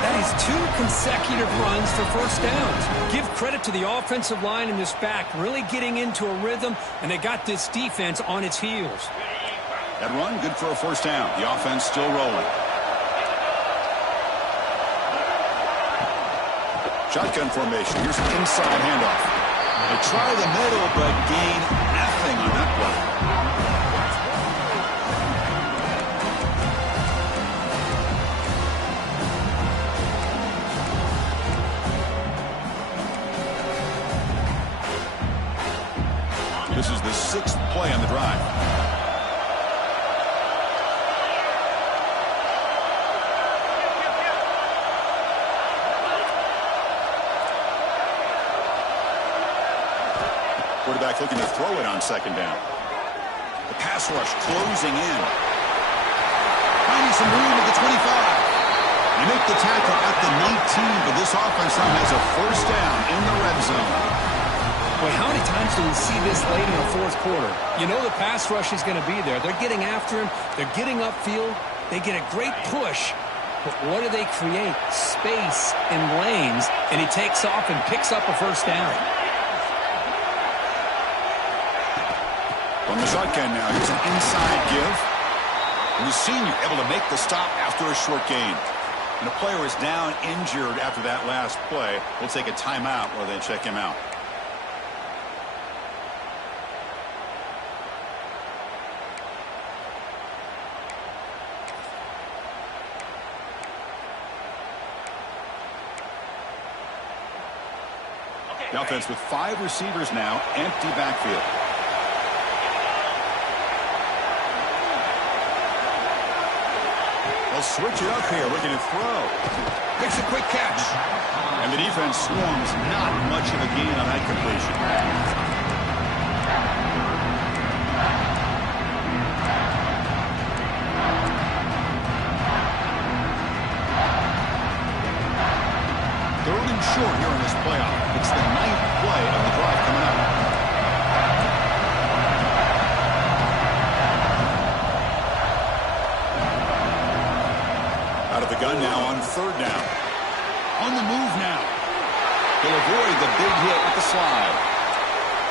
That is 2 consecutive runs for first downs. Give credit to the offensive line and this back really getting into a rhythm, and they got this defense on its heels. That run, good for a first down. The offense still rolling. Shotgun formation. Here's an inside handoff. They try the middle, but gain nothing on that play. This is the 6th play on the drive. Quarterback looking to throw it on second down. The pass rush closing in. Finding some room at the 25. They make the tackle at the 19, but this offense now has a first down in the red zone. Boy, how many times do we see this late in the fourth quarter? You know the pass rush is going to be there. They're getting after him. They're getting upfield. They get a great push. But what do they create? Space and lanes, and he takes off and picks up a first down. From the shotgun now, here's an inside give. And the senior able to make the stop after a short gain. And the player is down injured after that last play. We'll take a timeout while they check him out. The offense with 5 receivers now, empty backfield. They'll switch it up here, looking to throw. Makes a quick catch. And the defense swarms. Not much of a gain on that completion. Third and short here in this playoff. It's the 9th play of the drive coming up. Out of the gun now on third down. On the move now. He'll avoid the big hit with the slide.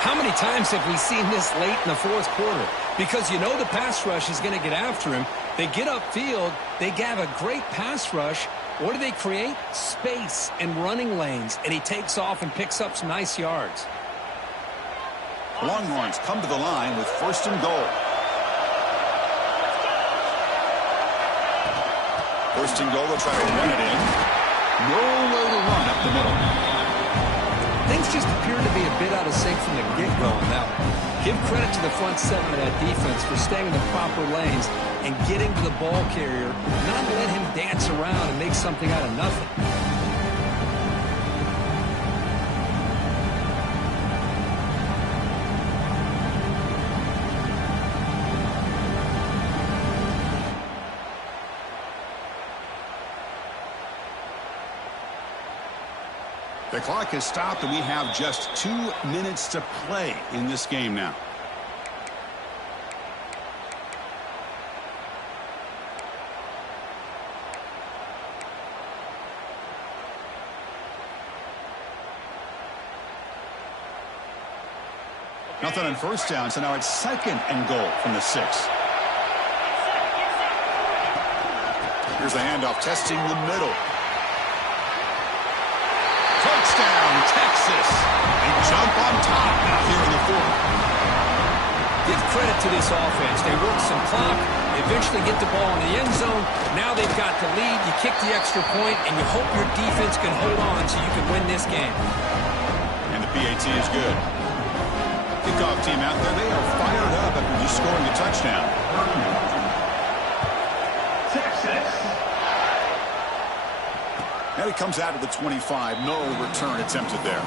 How many times have we seen this late in the fourth quarter? Because you know the pass rush is going to get after him. They get upfield. They have a great pass rush. What do they create? Space and running lanes. And he takes off and picks up some nice yards. Longhorns come to the line with first and goal. First and goal, they'll try to run it in. Nowhere to run up the middle. Things just appear to be a bit out of sync from the get-go on that one. Give credit to the front seven of that defense for staying in the proper lanes and getting to the ball carrier, not let him dance around and make something out of nothing. The clock has stopped, and we have just 2 minutes to play in this game now. Nothing on first down, so now it's second and goal from the 6. Here's the handoff, testing the middle. Touchdown, Texas. They jump on top now here in the fourth. Give credit to this offense. They work some clock. They eventually get the ball in the end zone. Now they've got the lead. You kick the extra point, and you hope your defense can hold on so you can win this game. And the PAT is good. Kickoff team out there, they are fired up after just scoring a touchdown. And it comes out of the 25. No return attempted there.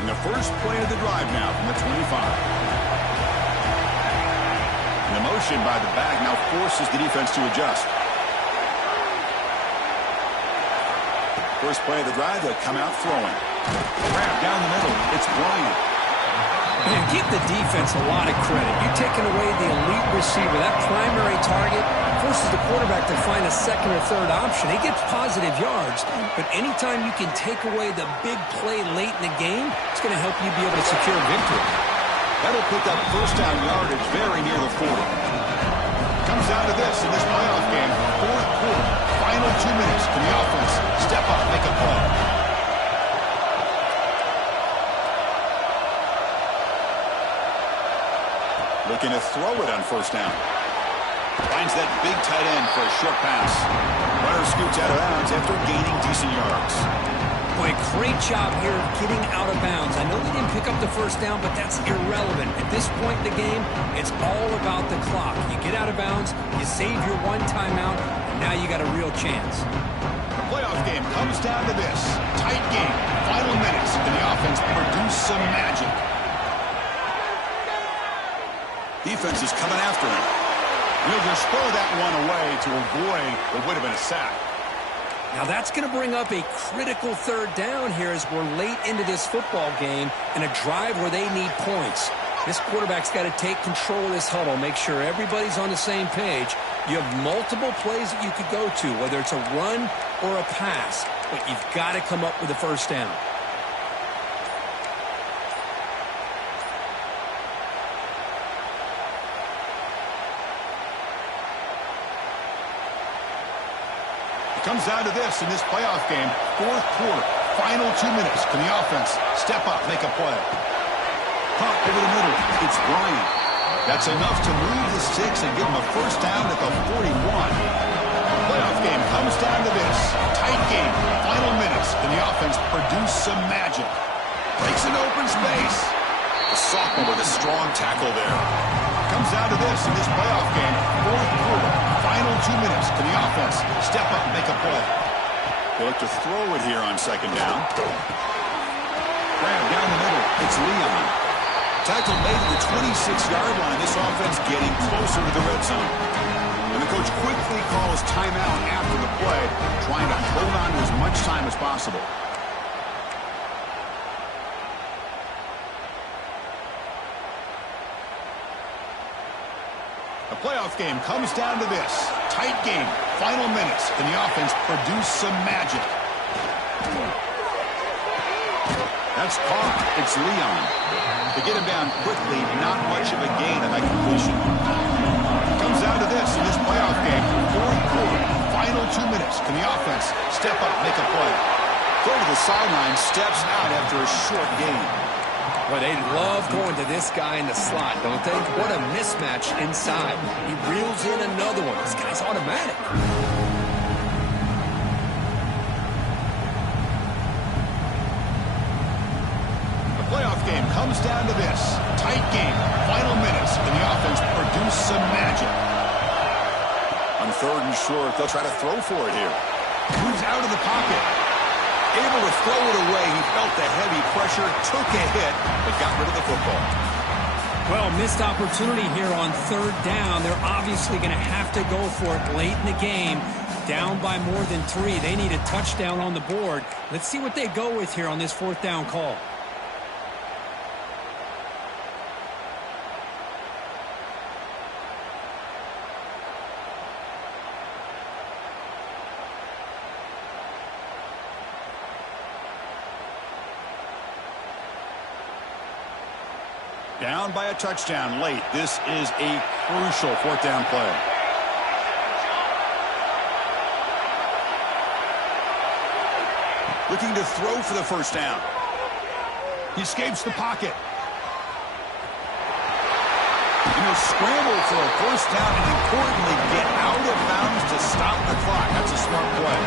And the first play of the drive now from the 25. And the motion by the back now forces the defense to adjust. First play of the drive, they'll come out throwing. Grab down the middle. It's Bryant. Man, give the defense a lot of credit. You're taking away the elite receiver. That primary target forces the quarterback to find a second or third option. He gets positive yards, but anytime you can take away the big play late in the game, it's going to help you be able to secure victory. That'll pick up first down yardage very near the 40. Comes down to this in this playoff game. Fourth quarter, final 2 minutes. Can the offense step up, make a play? Looking to throw it on first down. Finds that big tight end for a short pass. Runner scoots out of bounds after gaining decent yards. Boy, great job here of getting out of bounds. I know they didn't pick up the first down, but that's irrelevant. At this point in the game, it's all about the clock. You get out of bounds, you save your one timeout, and now you got a real chance. The playoff game comes down to this. Tight game, final minutes. Can the offense produce some magic? Defense is coming after him. He'll just throw that one away to avoid what would have been a sack. Now that's going to bring up a critical third down here as we're late into this football game in a drive where they need points. This quarterback's got to take control of this huddle, make sure everybody's on the same page. You have multiple plays that you could go to, whether it's a run or a pass, but you've got to come up with a first down. Comes down to this in this playoff game. Fourth quarter, final 2 minutes. Can the offense step up, make a play? Pump over the middle. It's Bryant. That's enough to move the sticks and give him a first down at the 41. Playoff game comes down to this. Tight game, final minutes. Can the offense produce some magic? Breaks an open space. The sophomore with a strong tackle there. Comes down to this in this playoff game. Fourth quarter, final 2 minutes. Can the offense step up and make a play? They look to throw it here on second down. Grab down the middle. It's Leon. Tackle made to the 26-yard line. This offense getting closer to the red zone. And the coach quickly calls timeout after the play, trying to hold on to as much time as possible. The playoff game comes down to this. Tight game. Final minutes. Can the offense produce some magic? That's caught. It's Leon. To get him down quickly, not much of a gain on that completion. Comes down to this in this playoff game. Fourth quarter. Final 2 minutes. Can the offense step up, make a play? Throw to the sideline. Steps out after a short gain. Well, they love going to this guy in the slot, don't they? What a mismatch inside. He reels in another one. This guy's automatic. The playoff game comes down to this. Tight game. Final minutes. Can the offense produce some magic? On third and short, they'll try to throw for it here. Moves out of the pocket. Able to throw it away. He felt the heavy pressure, took a hit, but got rid of the football. Well, missed opportunity here on third down. They're obviously going to have to go for it late in the game. Down by more than 3. They need a touchdown on the board. Let's see what they go with here on this fourth down call. Down by a touchdown late. This is a crucial fourth down play. Looking to throw for the first down. He escapes the pocket. Scramble for a first down and importantly get out of bounds to stop the clock. That's a smart play.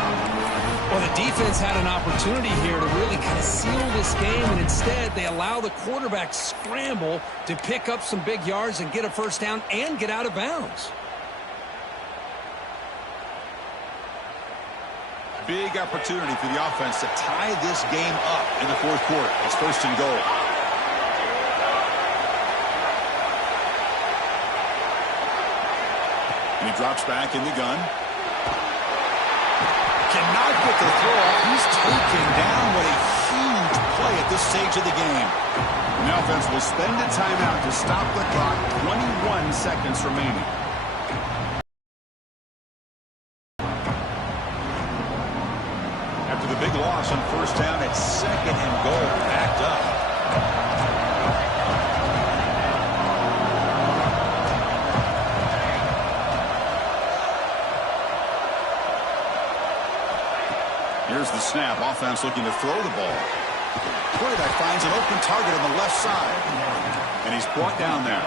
Well, the defense had an opportunity here to really kind of seal this game, and instead they allow the quarterback scramble to pick up some big yards and get a first down and get out of bounds. Big opportunity for the offense to tie this game up in the fourth quarter. It's first and goal. And he drops back in the gun. Cannot get the throw off. He's taken down. What a huge play at this stage of the game. And the offense will spend a timeout to stop the clock. 21 seconds remaining. After the big loss on first down, it's second and goal. Backed up. Here's the snap. Offense looking to throw the ball. Quarterback finds an open target on the left side. And he's brought down there.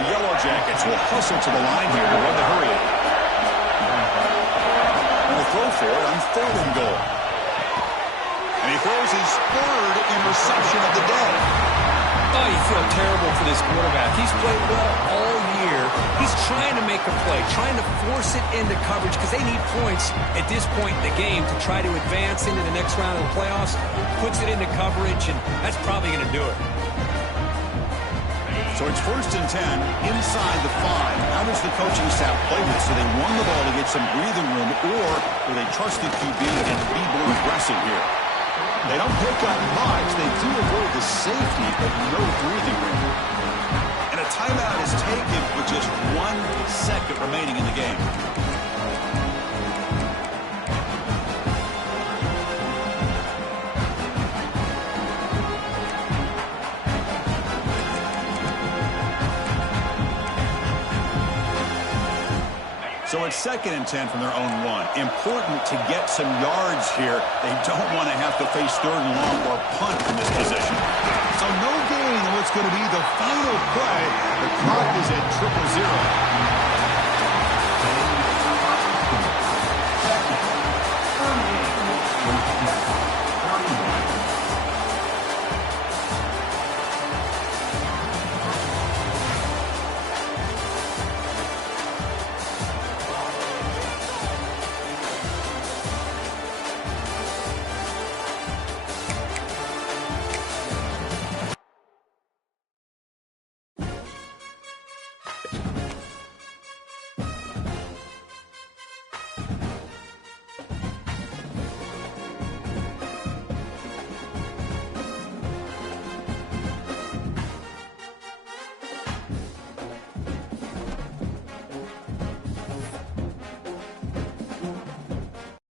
The Yellow Jackets will hustle to the line here to run the hurry. And a throw for it on third and goal. And he throws his third interception of the day. Oh, you feel terrible for this quarterback. He's played well all year. He's trying to make a play, trying to force it into coverage because they need points at this point in the game to try to advance into the next round of the playoffs. Puts it into coverage, and that's probably going to do it. So it's first and 10 inside the 5. How does the coaching staff play this? Do they run the ball to get some breathing room, or do they trust the QB and be more aggressive here? They don't pick up much. They do avoid the safety, but no breathing room. And a timeout is taken with just 1 second remaining in the game. So it's second and 10 from their own 1. Important to get some yards here. They don't want to have to face third and long or punt in this position. So no gain on what's going to be the final play. The clock is at 0-0.